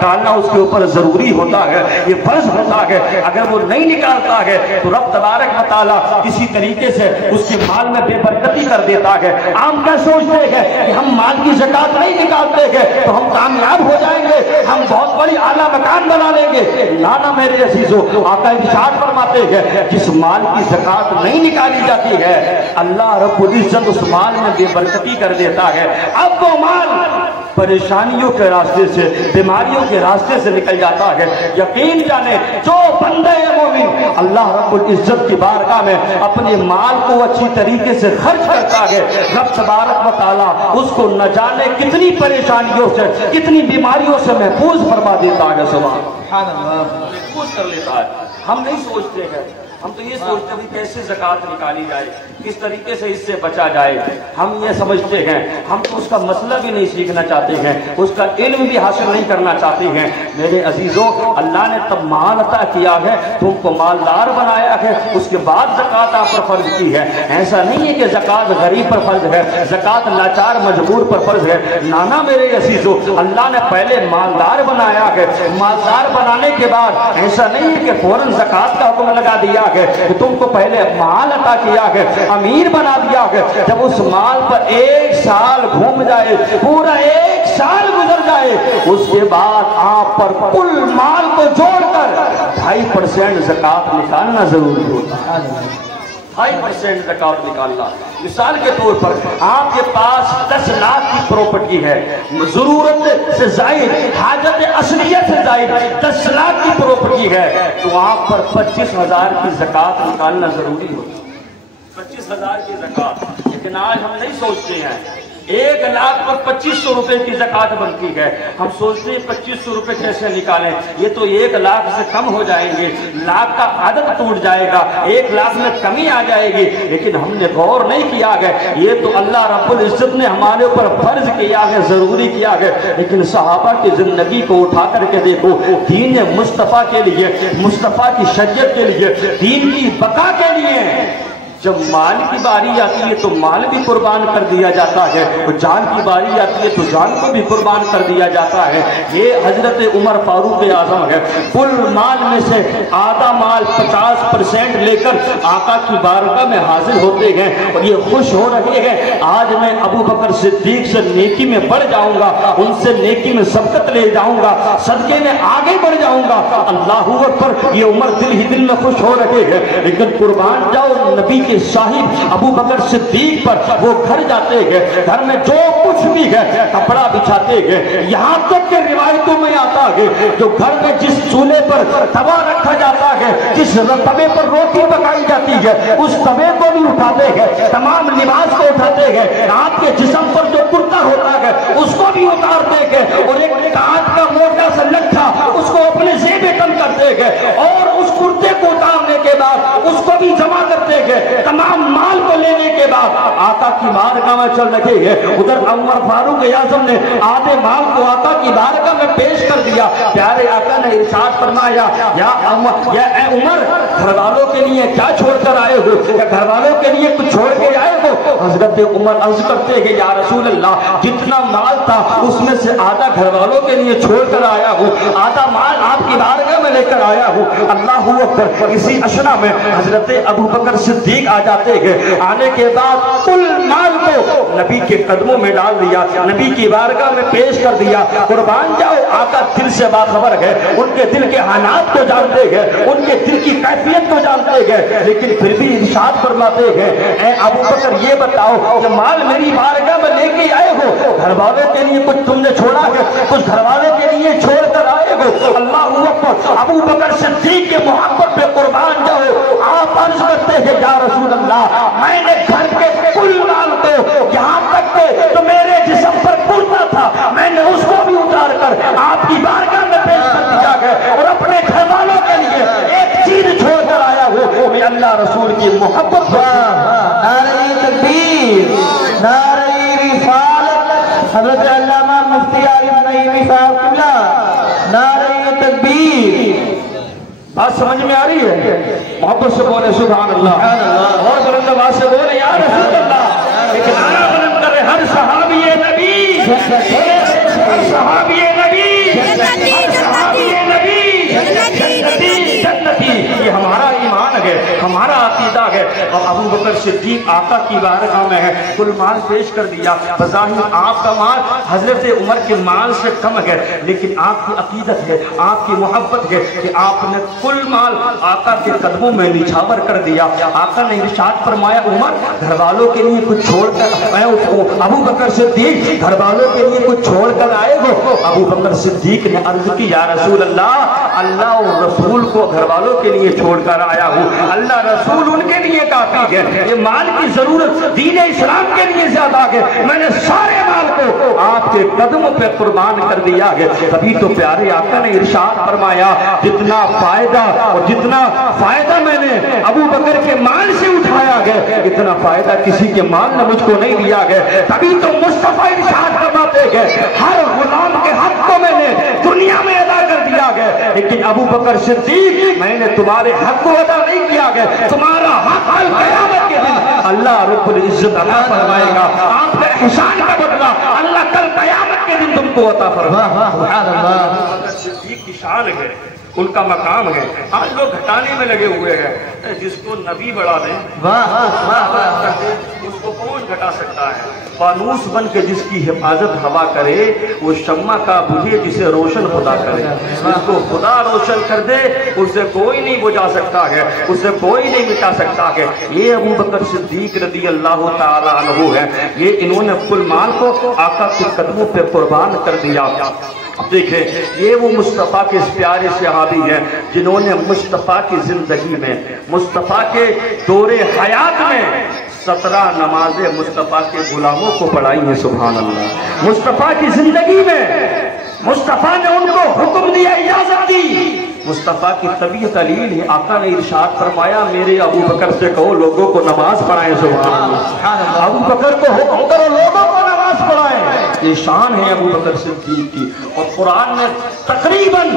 نکالنا اس کے اوپر ضروری ہوتا ہے، یہ فرض ہوتا ہے۔ اگر وہ نہیں نکالتا ہے تو رب تبارک و تعالیٰ کسی طریقے سے اس کے مال میں بے برکتی کر دیتا ہے۔ عام کیا سوچتے ہیں کہ ہم مال کی زکات نہیں نکالتے ہیں تو ہم کامیاب ہو جائیں گے، ہم بہت بڑی اعلیٰ مکان بنا لیں گے۔ لانا میرے عزیزو، آقا ارشاد فرماتے ہیں جس مال کی زکات نہیں نکالی جاتی ہے اللہ رب العزت اس مال میں بے برکتی کر دیتا ہے۔ اب وہ مال پریشانیوں کے راستے سے، بیماریوں کے راستے سے نکل جاتا ہے۔ یقین جانے جو بندہ مومن اللہ رب العزت کی بارگاہ میں اپنے مال کو اچھی طریقے سے خرچ کرتا ہے، رب تبارک و تعالیٰ اس کو نہ جانے کتنی پریشانیوں سے، کتنی بیماریوں سے محفوظ فرما دیتا ہے۔ سبحان اللہ، محفوظ کر لیتا ہے۔ ہم نہیں سوچتے ہیں، ہم تو یہ سوچتے ہیں کیسے زکات نکالی جائے، کس طریقے سے اس سے بچا جائے۔ ہم یہ سمجھتے ہیں، ہم تو اس کا مسئلہ بھی نہیں سیکھنا چاہتے ہیں، اس کا علم بھی حاصل نہیں کرنا چاہتے ہیں۔ میرے عزیزوں، اللہ نے تب مال عطا کیا ہے، تم کو مالدار بنایا ہے، اس کے بعد زکات آپ پر فرض کی ہے۔ ایسا نہیں ہے کہ زکات غریب پر فرض ہے، زکات لاچار مجبور پر فرض ہے۔ نانا میرے عزیزوں، اللہ نے پہلے مالدار بنایا ہے، مالدار بنانے کے بعد ایسا نہیں ہے کہ فوراً زکات کا حکم لگا دیا ہے کہ تم کو پہلے مال عطا کیا ہے، امیر بنا دیا ہے۔ جب اس مال پر 1 سال گھوم جائے، پورا 1 سال گزر جائے، اس کے بعد آپ پر کل مال کو جوڑ کر 2.5% زکات نکالنا ضروری ہوتا ہے۔ 2.5% زکات نکالنا۔ مثال کے طور پر آپ کے پاس 10 لاکھ کی پراپرٹی ہے، ضرورت سے زائد، حاجت اصلیت سے زائد 10 لاکھ کی پراپرٹی ہے، تو آپ پر 25,000 کی زکات نکالنا ضروری ہوتا ہے۔ 25,000 کی زکات، لیکن آج ہم نہیں سوچتے ہیں 1 لاکھ پر 2,500 روپے کی زکات بنتی ہے۔ ہم سوچتے ہیں 2,500 روپے کیسے نکالیں، یہ تو 1 لاکھ سے کم ہو جائیں گے، لاکھ کا عدد ٹوٹ جائے گا، 1 لاکھ میں کمی آ جائے گی۔ لیکن ہم نے غور نہیں کیا ہے، یہ تو اللہ رب العزت نے ہمارے اوپر فرض کیا ہے، ضروری کیا ہے۔ لیکن صحابہ کی زندگی کو اٹھا کر کے دیکھو، دین مصطفیٰ کے لیے، مصطفیٰ کی شریعت کے لیے، دین کی بقا کے لیے جب مال کی باری آتی ہے تو مال بھی قربان کر دیا جاتا ہے، اور جان کی باری آتی ہے تو جان کو بھی قربان کر دیا جاتا ہے۔ یہ حضرت عمر فاروق اعظم ہے، کل مال میں سے آدھا مال 50% لے کر آقا کی بارگاہ میں حاضر ہوتے ہیں، اور یہ خوش ہو رہے ہیں آج میں ابو بکر صدیق سے نیکی میں بڑھ جاؤں گا، ان سے نیکی میں سبقت لے جاؤں گا، صدقے میں آگے بڑھ جاؤں گا۔ اللہ اکبر، یہ عمر دل ہی دل میں خوش ہو رہے ہیں۔ لیکن قربان جاؤ نبی صاحب ابو بکر صدیق پر، وہ گھر جاتے ہیں، گھر میں جو کچھ بھی ہے کپڑا بچھاتے ہیں، یہاں تک کہ روایتوں میں آتا ہے جو گھر میں جس چولہے پر توا رکھا جاتا ہے، جس توے پر روٹی پکائی جاتی ہے، اس توے کو بھی اٹھاتے ہیں، تمام لباس کو اٹھاتے ہیں، آپ کے جسم پر جو کرتا ہوتا ہے اس کو بھی اتارتے ہیں، اور ایک کانچ کا موٹا سا لٹھا اس کو اپنے زیب کم کرتے ہیں، اور اس کرتے کو اتارنے کے بعد اس کو بھی جمع کرتے ہیں۔ تمام مال کو لینے کے بعد آقا کی بارگاہ میں چل رہے ہیں۔ ادھر عمر فاروق اعظم نے آدھے مال کو آقا کی بارگاہ میں پیش کر دیا۔ پیارے آقا نے ارشاد فرمایا، یا اے عمر، گھر والوں کے لیے کیا چھوڑ کر آئے ہو؟ یا گھر والوں کے لیے کچھ چھوڑ کے آئے ہو؟ حضرت عمر عرض کرتے ہیں، یا رسول اللہ، جتنا مال تھا اس میں سے آدھا گھر والوں کے لیے چھوڑ کر آیا ہوں، آدھا مال آپ کی بارگاہ میں لے کر آیا ہوں۔ اللہ اکبر، اسی اشنا میں حضرت ابو بکر صدیق آ جاتے ہیں۔ آنے کے بعد کل مال کو نبی کے قدموں میں ڈال دیا، نبی کی بارگاہ میں پیش کر دیا۔ قربان جاؤ، آقا دل سے باخبر ہے، ان کے دل کے حالات کو جانتے ہیں، ان کے دل کی کیفیت کو جانتے ہیں، لیکن پھر بھی ارشاد فرماتے ہیں، اے ابو بکر یہ بتاؤ کہ مال میری بارگاہ میں لے کے آئے ہو، گھر والوں کے لیے کچھ تم نے چھوڑا ہے؟ کچھ گھر والوں کے لیے چھوڑ کر آئے ہو؟ اللہ اکبر، ابو بکر صدیق کے محبت پہ قربان جاؤ، آپ عرض کرتے ہیں، یا رسول اللہ، میں نے گھر کے کل مال کو، یہاں تک کہ تو میرے جسم پر کرتا تھا، میں نے اس کو بھی اتار کر آپ کی بارگاہ میں پیش کر دیا ہے، اور اپنے گھر والوں کے لیے ایک چیز چھوڑ کر آیا ہوں، میں اللہ رسول کی محبت۔ نعرہ تکبیر، نعرہ رسالت، حضرت علامہ مفتی عارف نعیمی صاحب قبلہ، نعرہ تکبیر۔ بات سمجھ میں آ رہی ہے؟ محبت سے بولے سبحان اللہ، اور بلند آواز سے بولے یا رسول اللہ، ایک نعرہ بلند کرے ہر صحابی نبی، ہر صحابی نبی، بکر صدیق آقا کی بارگاہ میں ہے، کل مال پیش کر دیا. بظاہر آپ کا مال حضرت عمر کے مال سے کم ہے، لیکن آپ کی عقیدت ہے، آپ کی محبت ہے کہ آپ نے کل مال آقا کے قدموں میں نچھاور کر دیا. آقا نے ارشاد فرمایا عمر گھر والوں کے لیے کچھ چھوڑ کر آئے ہو. ابو بکر صدیق گھر والوں کے لیے کچھ چھوڑ کر آئے ہو. ابو بکر صدیق نے عرض کی یا رسول اللہ، اللہ اور رسول کو گھر والوں کے لیے چھوڑ کر آیا ہوں. اللہ رسول ان کے لیے کافی ہے، یہ مال کی ضرورت دین اسلام کے لیے زیادہ ہے. میں نے سارے مال کو آپ کے قدموں پہ قربان کر دیا ہے. تبھی تو پیارے آقا نے ارشاد فرمایا جتنا فائدہ میں نے ابو بکر کے مال سے اٹھایا گیا اتنا فائدہ کسی کے مال نے مجھ کو نہیں دیا گیا. تبھی تو مصطفیٰ ارشاد فرماتے ہیں ہر غلام کے حق کو میں نے دنیا میں ادا کر دیا گیا، لیکن ابو بکر صدیق میں نے تمہارے حق کو ادا نہیں کیا گیا. تمہارا حق قیامت کے دن اللہ رب العزت عطا فرمائے گا. آپ کے احسان کا بدلہ اللہ کل قیامت کے دن تم کو عطا فرمائے گا. سبحان اللہ. ابو بکر صدیق کی شان ہے، ان کا مقام ہے. آج لوگ گھٹانے میں لگے ہوئے ہیں، جس کو نبی بڑھا دیں اس کو کون گھٹا سکتا ہے. فانوس بن کے جس کی حفاظت ہوا کرے وہ شمع کا بجھے جسے روشن خدا کرے. جس کو خدا روشن کر دے اسے کوئی نہیں بجھا سکتا ہے، اسے کوئی نہیں مٹا سکتا ہے. یہ ابو بکر صدیق رضی اللہ تعالی عنہ ہے. یہ انہوں نے کل مال کو آقا کے قدموں پہ قربان کر دیا. دیکھیں یہ وہ مصطفیٰ کے پیارے صحابی ہیں جنہوں نے مصطفیٰ کی زندگی میں، مصطفیٰ کے دور حیات میں 17 نمازیں مصطفیٰ کے غلاموں کو پڑھائی ہیں. سبحان اللہ. مصطفیٰ کی زندگی میں مصطفیٰ نے ان کو حکم دیا، اجازت دی. مصطفیٰ کی طبیعت علیل ہے. آقا نے ارشاد فرمایا میرے ابو بکر سے کہو لوگوں کو نماز پڑھائیں. سبحان اللہ. ابو بکر کو حکم کرو لوگوں کو نماز پڑھائیں. یہ شان ہے ابو بکر صدیق کی. اور قرآن میں تقریباً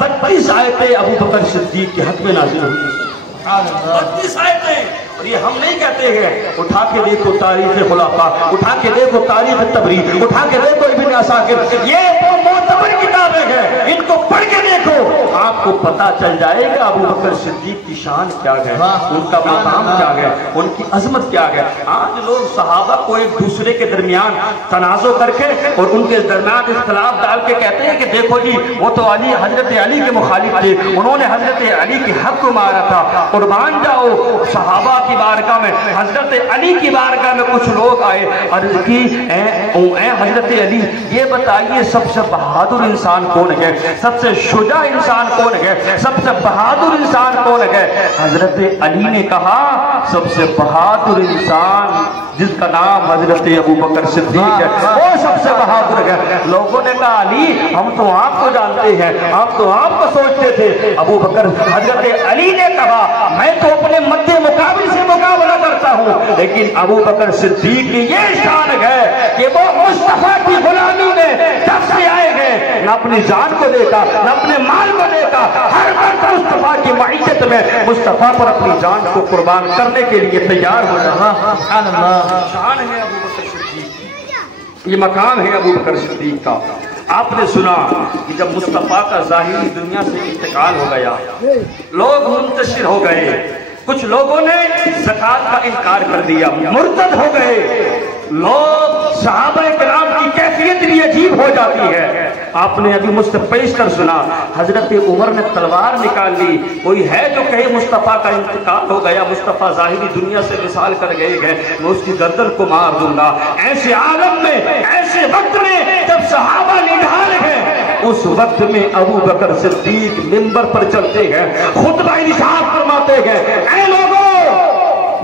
32 آیتیں ابو بکر صدیق کے حق میں نازل ہوئی. 32 آیتیں. اور یہ ہم نہیں کہتے ہیں. اٹھا کے دیکھو تاریخ خلفاء، اٹھا کے دیکھو تاریخ تبریز، اٹھا کے دیکھو ابن عساکر. یہ تو معتبر کتابیں ہیں، ان کو پڑھ کے دیکھو آپ کو پتا چل جائے گا ابو بکر صدیق کی شان کیا ہے، ان کا مقام کیا ہے، ان کی عظمت کیا ہے. آج لوگ صحابہ کو ایک دوسرے کے درمیان تنازع کر کے اور ان کے درمیان اختلاف ڈال کے کہتے ہیں کہ دیکھو جی وہ تو علی حضرت علی کے مخالف تھے، انہوں نے حضرت علی کے حق کو مارا تھا. قربان جاؤ صحابہ کی بارگاہ میں حضرت علی کی بارگاہ میں کچھ لوگ آئے عرض کی اے حضرت علی یہ بتائیے سب سے بہادر انسان کون ہے، سب سے شجاع انسان کون ہے، سب سے بہادر انسان کون ہے. حضرت علی نے کہا سب سے بہادر انسان جس کا نام حضرت ابو بکر صدیق ہے وہ سب سے بہادر ہے. لوگوں نے کہا علی ہم تو آپ کو جانتے ہیں، آپ تو آپ کو سوچتے تھے. ابو بکر حضرت علی نے کہا میں تو اپنے مد مقابل سے مقابلہ کرتا ہوں، لیکن ابو بکر صدیق کی یہ شان ہے کہ وہ مصطفیٰ کی غلامی میں جب سے آئے گئے نہ اپنی جان کو دیتا نہ اپنے مال کو دیتا، ہر وقت مصطفیٰ کی معیت میں مصطفیٰ پر اپنی جان کو قربان کرنے کے لیے تیار ہو رہا. سبحان اللہ. شان ہے ابو بکر صدیق، یہ مقام ہے ابو بکر صدیق کا. آپ نے سنا کہ جب مصطفیٰ کا ظاہری دنیا سے انتقال ہو گیا لوگ منتشر ہو گئے. کچھ لوگوں نے زکوٰۃ کا انکار کر دیا، مرتد ہو گئے. لوگ صحابہ کرام کی کیفیت بھی عجیب ہو جاتی ہے. آپ نے ابھی مجھ سے پیشتر سنا حضرت عمر نے تلوار نکال لی. کوئی ہے جو کہے مصطفیٰ کا انتقال ہو گیا، مصطفیٰ ظاہری دنیا سے وصال کر گئے ہیں، میں اس کی گردن کو مار دوں گا. ایسے عالم میں ایسے وقت میں جب صحابہ نڈھال ہیں اس وقت میں ابو بکر صدیق منبر پر چلتے ہیں، خطبہ ارشاد فرماتے ہیں اے لوگوں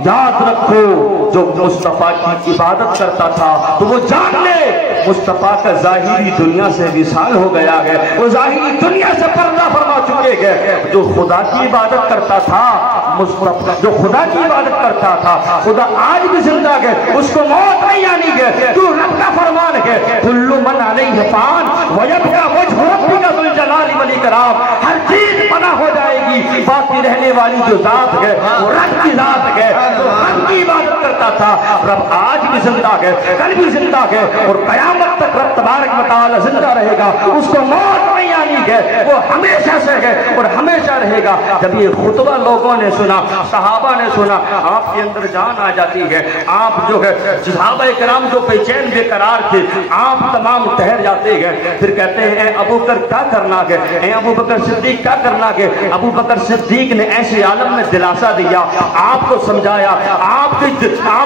یاد رکھو جو مصطفیٰ کی عبادت کرتا تھا تو وہ جان لے مصطفیٰ کا ظاہری دنیا سے وصال ہو گیا ہے، وہ ظاہری دنیا سے پردہ فرما چکے گئے. جو خدا کی عبادت کرتا تھا مصطفیٰ جو خدا کی عبادت کرتا تھا خدا آج بھی زندہ ہے، اس کو موت نہیں آنی ہے. تو رب کا فرمان ہے کل من علیہ فان ویبقی وجہ ربک ذو الجلال والاکرام. ہر چیز فنا ہو جائے گی، باقی رہنے والی جو ذات ہے وہ رب کی ذات ہے. جو رب کی عبادت کرتا تھا رب آج بھی زندہ ہے، کل بھی زندہ ہے اور قیامت تک رب تبارک و تعالی زندہ رہے گا، اس کو موت نہیں آنی ہے وہ ہمیشہ سے ہے اور ہمیشہ رہے گا۔ جب یہ خطبہ لوگوں نے سنا، صحابہ نے سنا، آپ کے اندر جان آ جاتی ہے۔ آپ جو ہے صحابہ کرام جو بے چین بے قرار تھے، آپ تمام ٹھہر جاتے ہیں۔ پھر کہتے ہیں اے ابو بکر کیا کرنا ہے، اے ابو بکر صدیق کیا کرنا ہے۔ ابو بکر صدیق نے ایسے عالم میں دلاسا دیا، آپ کو سمجھایا، آپ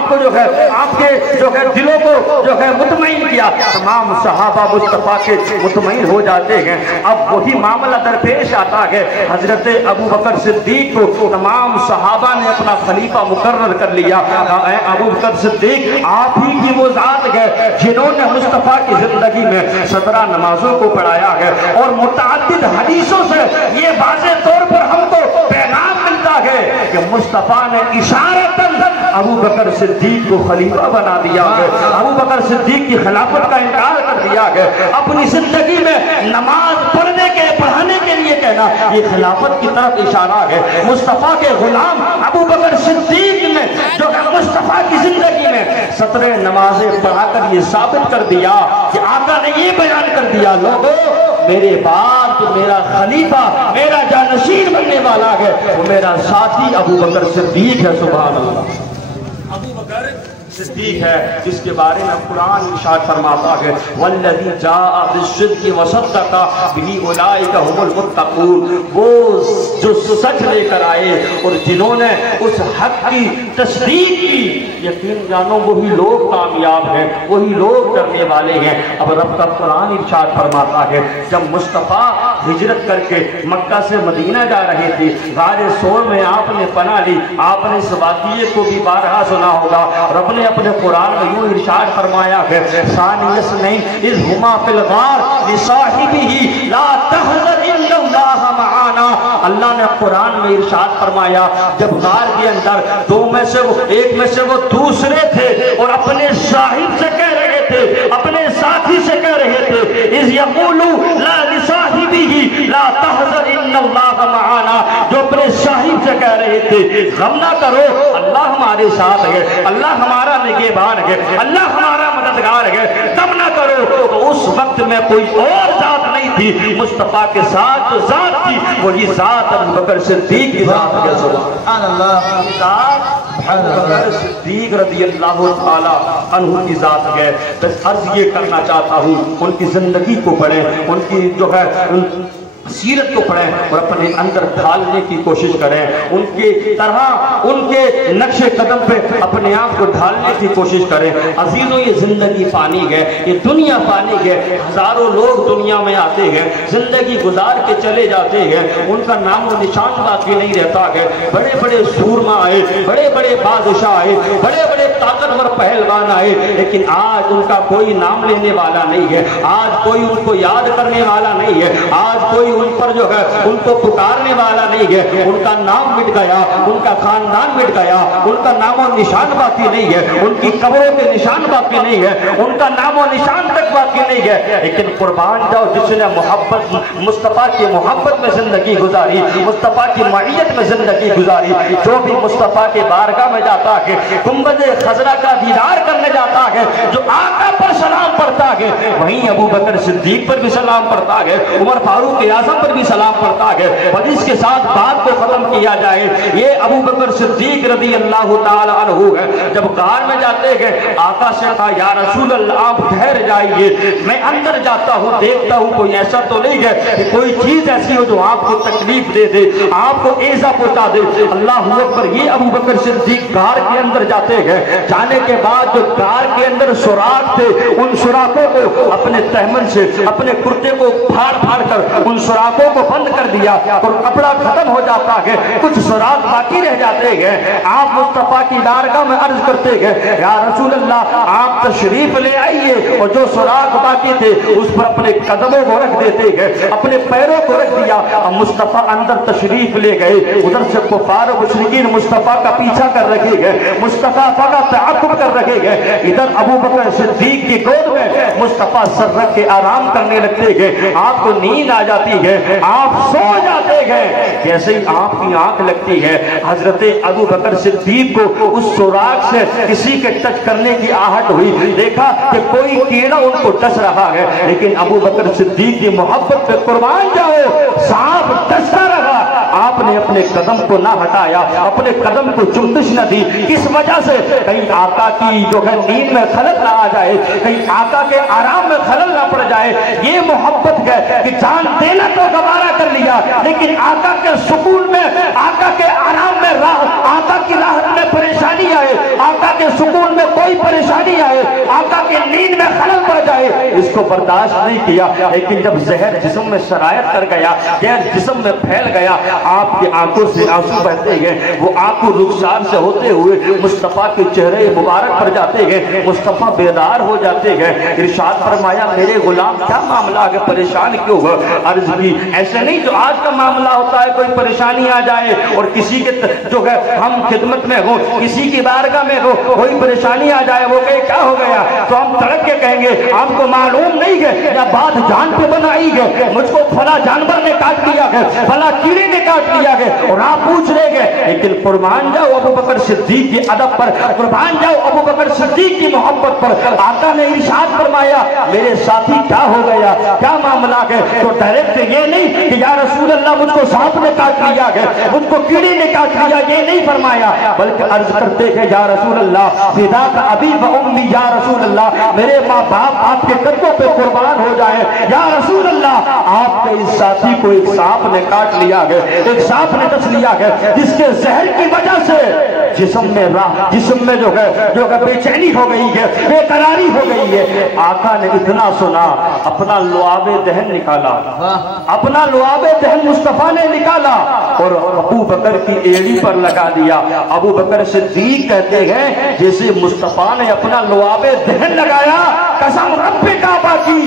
کو جو ہے آپ کے جو ہے دلوں کو جو ہے مطمئن کیا۔ تمام صحابہ مصطفیٰ کے مطمئن ہو جاتے ہیں۔ اب وہی معاملہ درپیش آتا ہے۔ حضرت ابو بکر صدیق کو تمام صحابہ نے اپنا خلیفہ مقرر کر لیا۔ اے ابو بکر صدیق، آپ ہی کی وہ ذات ہے جنہوں نے مصطفیٰ کی زندگی میں 17 نمازوں کو پڑھایا ہے، اور متعدد حدیثوں سے یہ واضح طور پر ہم کو پیغام ملتا ہے کہ مصطفیٰ نے اشارتاً ابو بکر صدیق کو خلیفہ بنا دیا ہے، ابو بکر صدیق کی خلافت کا انکار کر دیا ہے۔ اپنی زندگی میں نماز پڑھانے کے لیے کہنا یہ خلافت کی طرف اشارہ ہے۔ مصطفیٰ کے غلام ابو بکر صدیق نے جو ہے مصطفیٰ کی زندگی میں 17 نمازیں پڑھا کر یہ ثابت کر دیا کہ آقا نے یہ بیان کر دیا، لوگوں میرے بعد میرا خلیفہ، میرا جانشین بننے والا ہے وہ میرا ساتھی ابو بکر صدیق ہے۔ سبحان اللہ، ابو بکر صدیق ہے جس کے بارے میں قرآن ارشاد فرماتا ہے والذی جاء بالصدق وصدق به اولئک هم المتقون، وہ جو سچ لے کر آئے اور جنہوں نے اس حق کی تصدیق کی، یقین جانو وہی لوگ کامیاب ہیں، وہی لوگ ڈرنے والے ہیں۔ اب رب کا قرآن ارشاد فرماتا ہے جب مصطفیٰ ہجرت کر کے مکہ سے مدینہ جا رہے تھے، غار ثور میں آپ نے پناہ لی۔ آپ نے اس واقعے کو بھی بارہا سنا ہوگا۔ رب نے اپنے قرآن میں یوں ارشاد فرمایا ہے ثانی اثنین اذ ہما فی الغار لصاحبہ لا تحزن ان اللہ معانا۔ اللہ نے قرآن میں ارشاد فرمایا جب غار کے اندر ایک میں سے وہ دوسرے تھے اور اپنے صاحب سے کہہ رہے تھے، اپنے ساتھی سے کہہ رہے تھے اذ یقول لا لصاحبہ لا تحزن ان اللہ معانا، جو اپنے صاحب سے کہہ رہے تھے غم نہ کرو، اللہ ہمارے ساتھ ہے، اللہ ہمارا نگہبان ہے، اللہ ہمارا مددگار ہے، غم نہ کرو۔ تو اس وقت میں کوئی اور ذات نہیں تھی، مصطفیٰ کے ساتھ جو ذات تھی وہی ذات ابو بکر صدیق کی ذات ہے۔ سبحان اللہ، ذات ابو بکر صدیق رضی اللہ تعالی عنہ کی ذات ہے۔ بس عرض یہ کرنا چاہتا ہوں ان کی زندگی کو پڑھیں، ان کی جو ہے سیرت کو پڑھیں اور اپنے اندر ڈھالنے کی کوشش کریں، ان کے طرح ان کے نقش قدم پہ اپنے آپ کو ڈھالنے کی کوشش کریں۔ عزیزوں یہ زندگی فانی ہے، یہ دنیا فانی ہے، ہزاروں لوگ دنیا میں آتے ہیں، زندگی گزار کے چلے جاتے ہیں، ان کا نام و نشان باقی نہیں رہتا ہے۔ بڑے بڑے سورما آئے، بڑے بڑے بادشاہ آئے، بڑے بڑے طاقتور پہلوان آئے، لیکن آج ان کا کوئی نام لینے والا نہیں ہے، آج کوئی ان کو یاد کرنے والا نہیں ہے، آج کوئی ان پر جو ہے ان کو پکارنے والا نہیں ہے۔ ان کا نام مٹ گیا، ان کا خاندان مٹ گیا، ان کا نام و نشان باقی نہیں ہے، ان کی قبروں کے نشان باقی نہیں ہے، ان کا نام و نشان تک باقی نہیں ہے۔ لیکن قربان جاؤ جس نے محبت مصطفیٰ کی محبت میں زندگی گزاری، مصطفیٰ کی معیت میں زندگی گزاری، جو بھی مصطفیٰ کے بارگاہ میں جاتا ہے، گنبد خضرا کا دیدار کرنے جاتا ہے، جو آقا پر سلام پڑھتا ہے، وہیں ابو بکر صدیق پر بھی سلام پڑھتا ہے، عمر فاروق اعظم پر بھی سلام پڑھتا ہے۔ اور اس کے ساتھ بات کو ختم کیا جائے، یہ ابو بکر صدیق رضی اللہ تعالی عنہ ہے۔ جب غار میں جاتے ہیں آقا سے کہا یا رسول اللہ آپ ٹھہر جائیے، میں اندر جاتا ہوں، دیکھتا ہوں کوئی ایسا تو نہیں ہے کہ کوئی چیز ایسی ہو جو آپ کو تکلیف دے دے، آپ کو ایذا پہنچا دے۔ اللہ اکبر، یہ ابو بکر صدیق غار کے اندر جاتے ہیں۔ جانے کے بعد جو غار کے اندر سوراخ تھے ان سوراخوں کو اپنے تہمن سے اپنے کرتے کو پھاڑ پھاڑ کر ان سوراخوں کو بند کر دیا اور کپڑا ختم ہو جاتا ہے، کچھ سوراخ باقی رہ جاتے ہیں۔ آپ مصطفیٰ کی بارگاہ میں عرض کرتے ہیں یا رسول اللہ آپ تشریف لے آئیے، اور جو سوراخ باقی تھے اس پر اپنے قدموں کو رکھ دیتے ہیں، اپنے پیروں کو رکھ دیا۔ اب مصطفیٰ اندر تشریف لے گئے، ادھر سے کفار و مشرکین مصطفیٰ کا پیچھا کر رکھے گئے، مصطفیٰ کا تعاقب کر رکھے گئے۔ ادھر ابو بکر صدیق کی گود میں مصطفیٰ سر رکھ کے آرام کرنے لگتے ہیں۔ آپ کو نیند آ جاتی ہے آپ سو جاتے ہیں، جیسے ہی آپ کی آنکھ لگتی ہے حضرت ابو بکر صدیق کو اس سوراخ سے کسی کے ٹچ کرنے کی آہٹ ہوئی، دیکھا کہ کوئی کیڑا ان کو ڈس رہا ہے، لیکن ابو بکر صدیق کی محبت پہ قربان جاؤ سانپ ڈستا رہا، آپ نے اپنے قدم کو نہ ہٹایا، اپنے قدم کو چمٹش نہ دی، کس وجہ سے؟ کہیں آقا کی جو ہے نیند میں خلل نہ آ جائے، کہیں آقا کے آرام میں خلل نہ پڑ جائے۔ یہ محبت ہے کہ جان دینا تو گوارا کر لیا، لیکن آقا کے سکون میں، آقا کے آرام میں، آقا کی راحت میں پریشانی آئے، آقا کے سکون میں کوئی پریشانی آئے، آقا کے نیند میں خلل پڑ جائے، اس کو برداشت نہیں کیا۔ لیکن جب زہر جسم میں شرائط کر گیا، زہر جسم میں پھیل گیا، آپ کی آنکھوں سے آنسو بہتے گئے، وہ آنکھوں رخسار سے ہوتے ہوئے مصطفیٰ کے چہرے مبارک پر جاتے گئے، مصطفیٰ بیدار ہو جاتے گئے۔ ارشاد فرمایا میرے غلام کیا معاملہ ہے، پریشان کیوں ہو؟ عرض کی ایسے نہیں جو آج کا معاملہ ہوتا ہے، کوئی پریشانی آ جائے اور کسی کے جو ہے ہم خدمت میں ہو، کسی کی بارگاہ میں ہو، کوئی پریشانی آ جائے، وہ کہے کیا ہو گیا، تو ہم تڑک کے کہیں گے آپ کو معلوم نہیں ہے یا بات جان پہ بنائی ہے، مجھ کو فلاں جانور نے کاٹ لیا ہے، فلاں کیڑے نے کاٹ لیا ہے، اور آپ پوچھ رہے گے۔ لیکن قربان جاؤ ابو بکر صدیق کی ادب پر، قربان جاؤ ابو بکر صدیق کی محبت پر۔ آقا نے ارشاد فرمایا میرے ساتھی کیا ہو گیا، کیا معاملہ ہے؟ تو ڈائریکٹ یہ نہیں کہ یا رسول اللہ مجھ کو سانپ نے کاٹ لیا ہے، مجھ کو کیڑے نے کاٹ لیا، یہ نہیں فرمایا، بلکہ عرض کرتے ہیں یا رسول اللہ فداک ابی و امی، یا رسول اللہ میرے ماں باپ آپ کے قدموں پہ قربان ہو جائے، یا رسول اللہ آپ کے اس ساتھی کو ایک سانپ نے کاٹ لیا ہے، ایک سانپ نے ڈس لیا ہے، جس کے زہر کی وجہ سے جسم میں جو ہے بے چینی ہو گئی ہے، بے قراری ہو گئی ہے۔ آقا نے اتنا سنا، اپنا لعاب دہن نکالا، اپنا لعاب دہن مصطفیٰ نے نکالا اور ابو بکر کی ایڑی پر لگا دیا۔ ابو بکر صدیق کہتے ہیں جیسے مصطفیٰ نے اپنا لعاب دہن لگایا، قسم رب کعبہ کی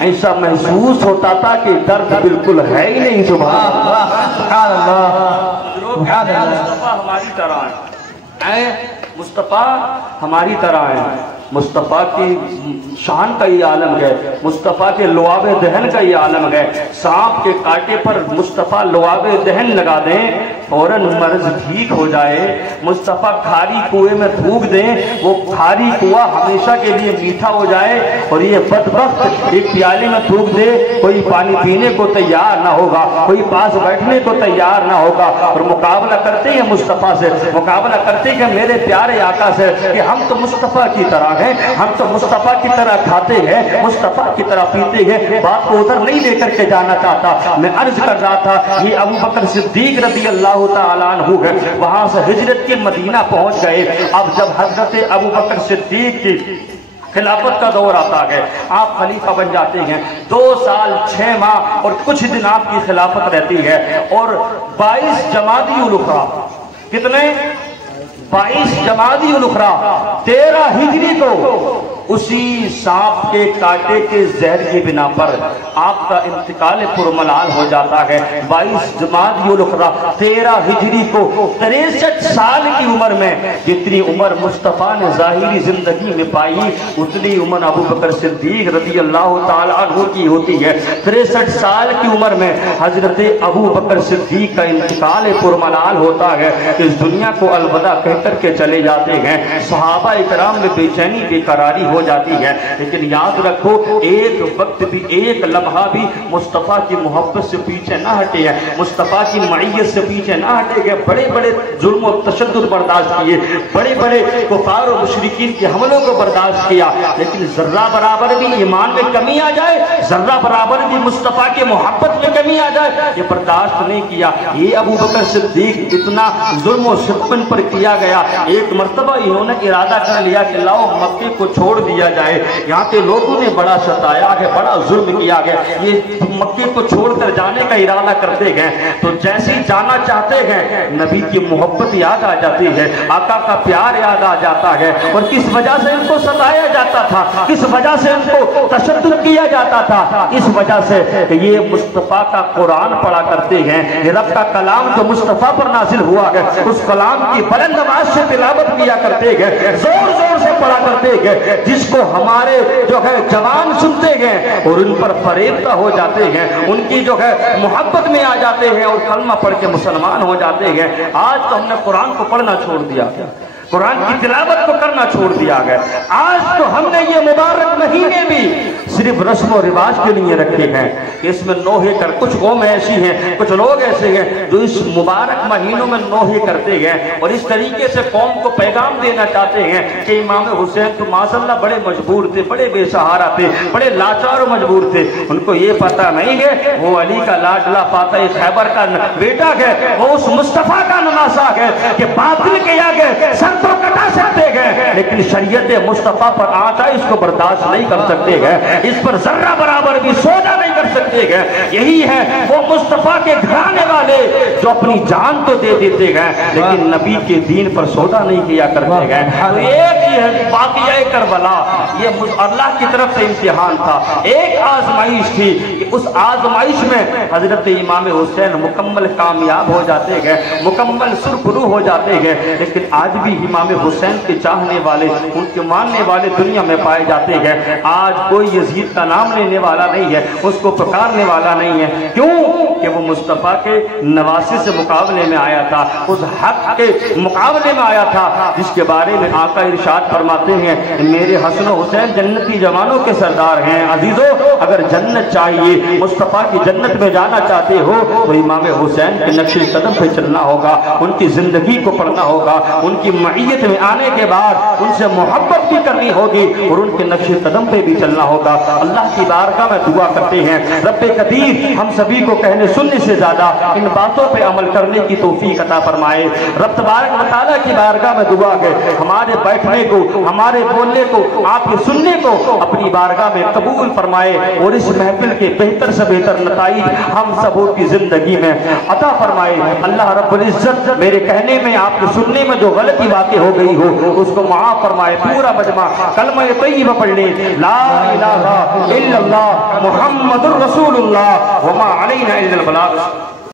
ایسا محسوس ہوتا تھا کہ درد بالکل ہے ہی نہیں۔ سبحان اللہ، مصطفیٰ ہماری طرح ہے، مصطفیٰ ہماری طرح ہے، مصطفیٰ کی شان کا یہ عالم ہے، مصطفیٰ کے لعاب دہن کا یہ عالم ہے۔ سانپ کے کاٹے پر مصطفیٰ لعاب دہن لگا دیں فوراً مرض ٹھیک ہو جائے، مصطفیٰ کھاری کنویں میں تھوک دیں وہ کھاری کنواں ہمیشہ کے لیے میٹھا ہو جائے، اور یہ بدبخت ایک پیالے میں تھوک دے کوئی پانی پینے کو تیار نہ ہوگا، کوئی پاس بیٹھنے کو تیار نہ ہوگا، اور مقابلہ کرتے ہیں مصطفیٰ سے، مقابلہ کرتے ہیں میرے پیارے آقا سے کہ ہم تو مصطفیٰ کی طرح ہیں، ہم تو مصطفیٰ کی طرح کھاتے ہیں، مصطفیٰ کی طرح پیتے ہیں۔ بات کو ادھر نہیں لے کر کے جانا چاہتا، میں عرض کر رہا تھا یہ ابو بکر صدیق رضی اللہ تعالیٰ عنہ ہے، وہاں سے ہجرت کے مدینہ پہنچ گئے۔ اب جب حضرت ابو بکر صدیق کی خلافت کا دور آتا ہے، آپ خلیفہ بن جاتے ہیں، 2 سال 6 ماہ اور کچھ دن آپ کی خلافت رہتی ہے، اور 22 جمادی الاخری، کتنے؟ 22 جمادی الاخری 13 ہجری کو اسی سانپ کے کاٹے کے زہر کی بنا پر آپ کا انتقال پرملال ہو جاتا ہے۔ 22 جمادی الاخری 13 ہجری کو 63 سال کی عمر میں، جتنی عمر مصطفیٰ نے ظاہری زندگی میں پائی اتنی عمر ابو بکر صدیق رضی اللہ تعالیٰ عنہ کی ہوتی ہے۔ 63 سال کی عمر میں حضرت ابو بکر صدیق کا انتقال پرملال ہوتا ہے، اس دنیا کو الوداع کہہ کر کے چلے جاتے ہیں۔ صحابہ اکرام میں بے چینی بے قراری ہو جاتی ہے، لیکن یاد رکھو ایک وقت بھی، ایک لمحہ بھی مصطفیٰ کی محبت سے پیچھے نہ ہٹے ہیں، مصطفیٰ کی معیت سے پیچھے نہ ہٹے گئے۔ بڑے بڑے ظلم و تشدد برداشت کیے، بڑے بڑے کفار و مشرکین کے حملوں کو برداشت کیا، لیکن ذرہ برابر بھی ایمان میں کمی آ جائے، ذرہ برابر بھی مصطفیٰ کی محبت میں کمی آ جائے، یہ برداشت نہیں کیا۔ یہ ابو بکر صدیق اتنا ظلم و ستم پر کیا گیا، ایک مرتبہ انہوں نے ارادہ کر لیا کہ لاؤ مکے کو چھوڑ دیا جائے، یہاں کے لوگوں نے بڑا ستایا ہے، بڑا ظلم کیا گیا، یہ مکے کو چھوڑ کر جانے کا ارادہ کرتے گئے۔ تو جیسے ہی جانا چاہتے ہیں نبی کی محبت یاد آ جاتی ہے، آقا کا پیار یاد آ جاتا ہے، اور کس وجہ سے ان کو ستایا جاتا تھا، کس وجہ سے ان کو تشدد کیا جاتا تھا، اس وجہ سے کہ یہ مصطفیٰ کا قرآن پڑھا کرتے ہیں، یہ رب کا کلام جو مصطفیٰ پر نازل ہوا ہے اس کلام کی بلند آواز سے تلاوت کیا کرتے ہیں، زور زور سے پڑھا کرتے ہیں، جس کو ہمارے جو ہے جوان سنتے ہیں اور ان پر فریبتہ ہو جاتے ہیں، ان کی جو ہے محبت میں آ جاتے ہیں اور کلمہ پڑھ کے مسلمان ہو جاتے ہیں۔ آج تو ہم نے قرآن کو پڑھنا چھوڑ دیا، قرآن کی تلاوت کو کرنا چھوڑ دیا گیا۔ آج تو ہم نے یہ مبارک مہینے بھی صرف رسم و رواج کے لیے رکھے ہیں کہ اس میں نوحے کر، کچھ قوم ایسی ہیں، کچھ لوگ ایسے ہیں جو اس مبارک مہینوں میں نوحے کرتے ہیں اور اس طریقے سے قوم کو پیغام دینا چاہتے ہیں کہ امام حسین تو ماشاءاللہ بڑے مجبور تھے، بڑے بے سہارا تھے، بڑے لاچار و مجبور تھے، ان کو یہ پتہ نہیں ہے وہ علی کا لاڈلا فاتح خیبر کا بیٹا ہے، وہ اس مصطفیٰ کا نواسا ہے کہ باطل کے آگے سر تو کٹا سکتے ہیں لیکن شریعت مصطفیٰ پر آتا اس کو برداشت نہیں کر سکتے ہیں، اس پر ذرہ برابر بھی سودا نہیں کر سکتے ہیں۔ یہی ہے وہ مصطفیٰ کے گھرانے والے جو اپنی جان تو دے دیتے ہیں لیکن نبی کے دین پر سودا نہیں کیا کرتے ہیں۔ تو ایک ہی ہے واقعہ کربلا، یہ اللہ کی طرف سے امتحان تھا، ایک آزمائش تھی کہ اس آزمائش میں حضرت امام حسین مکمل کامیاب ہو جاتے ہیں، مکمل سرخرو ہو جاتے ہیں، لیکن آج بھی امام حسین کے چاہنے والے، ان کے ماننے والے دنیا میں پائے جاتے ہیں۔ آج کوئی یزید کا نام لینے والا نہیں ہے، اس کو پکارنے والا نہیں ہے، کیوں کہ وہ مصطفیٰ کے نواسی سے مقابلے میں آیا تھا، اس حق کے مقابلے میں آیا تھا جس کے بارے میں آقا ارشاد فرماتے ہیں میرے حسن و حسین جنتی جوانوں کے سردار ہیں۔ عزیزو اگر جنت چاہیے، مصطفیٰ کی جنت میں جانا چاہتے ہو تو امام حسین کے نقش قدم پہ چلنا ہوگا، ان کی زندگی کو پڑھنا ہوگا، ان کی معیت میں آنے کے بعد ان سے محبت بھی کرنی ہوگی اور ان کے نقش قدم پہ بھی چلنا ہوگا۔ اللہ کی بارگاہ میں دعا کرتے ہیں رب قدیر ہم سبھی کو کہنے سننے سے زیادہ ان باتوں پہ عمل کرنے کی توفیق عطا فرمائے۔ رب تبارک و تعالیٰ کی بارگاہ میں دعا ہے ہمارے بیٹھنے کو، ہمارے بولنے کو، آپ کے سننے کو اپنی بارگاہ میں قبول فرمائے اور اس محفل کے بہتر سے بہتر نتائج ہم سبوں کی زندگی میں عطا فرمائے۔ اللہ رب العزت میرے کہنے میں، آپ کے سننے میں جو غلطی باتیں ہو گئی ہو اس کو معاف فرمائے۔ پورا مجمع کلمہ طیبہ پڑھ لیں، لا الہ الا اللہ محمد الرسول اللہ وما علینا الا البلاغ۔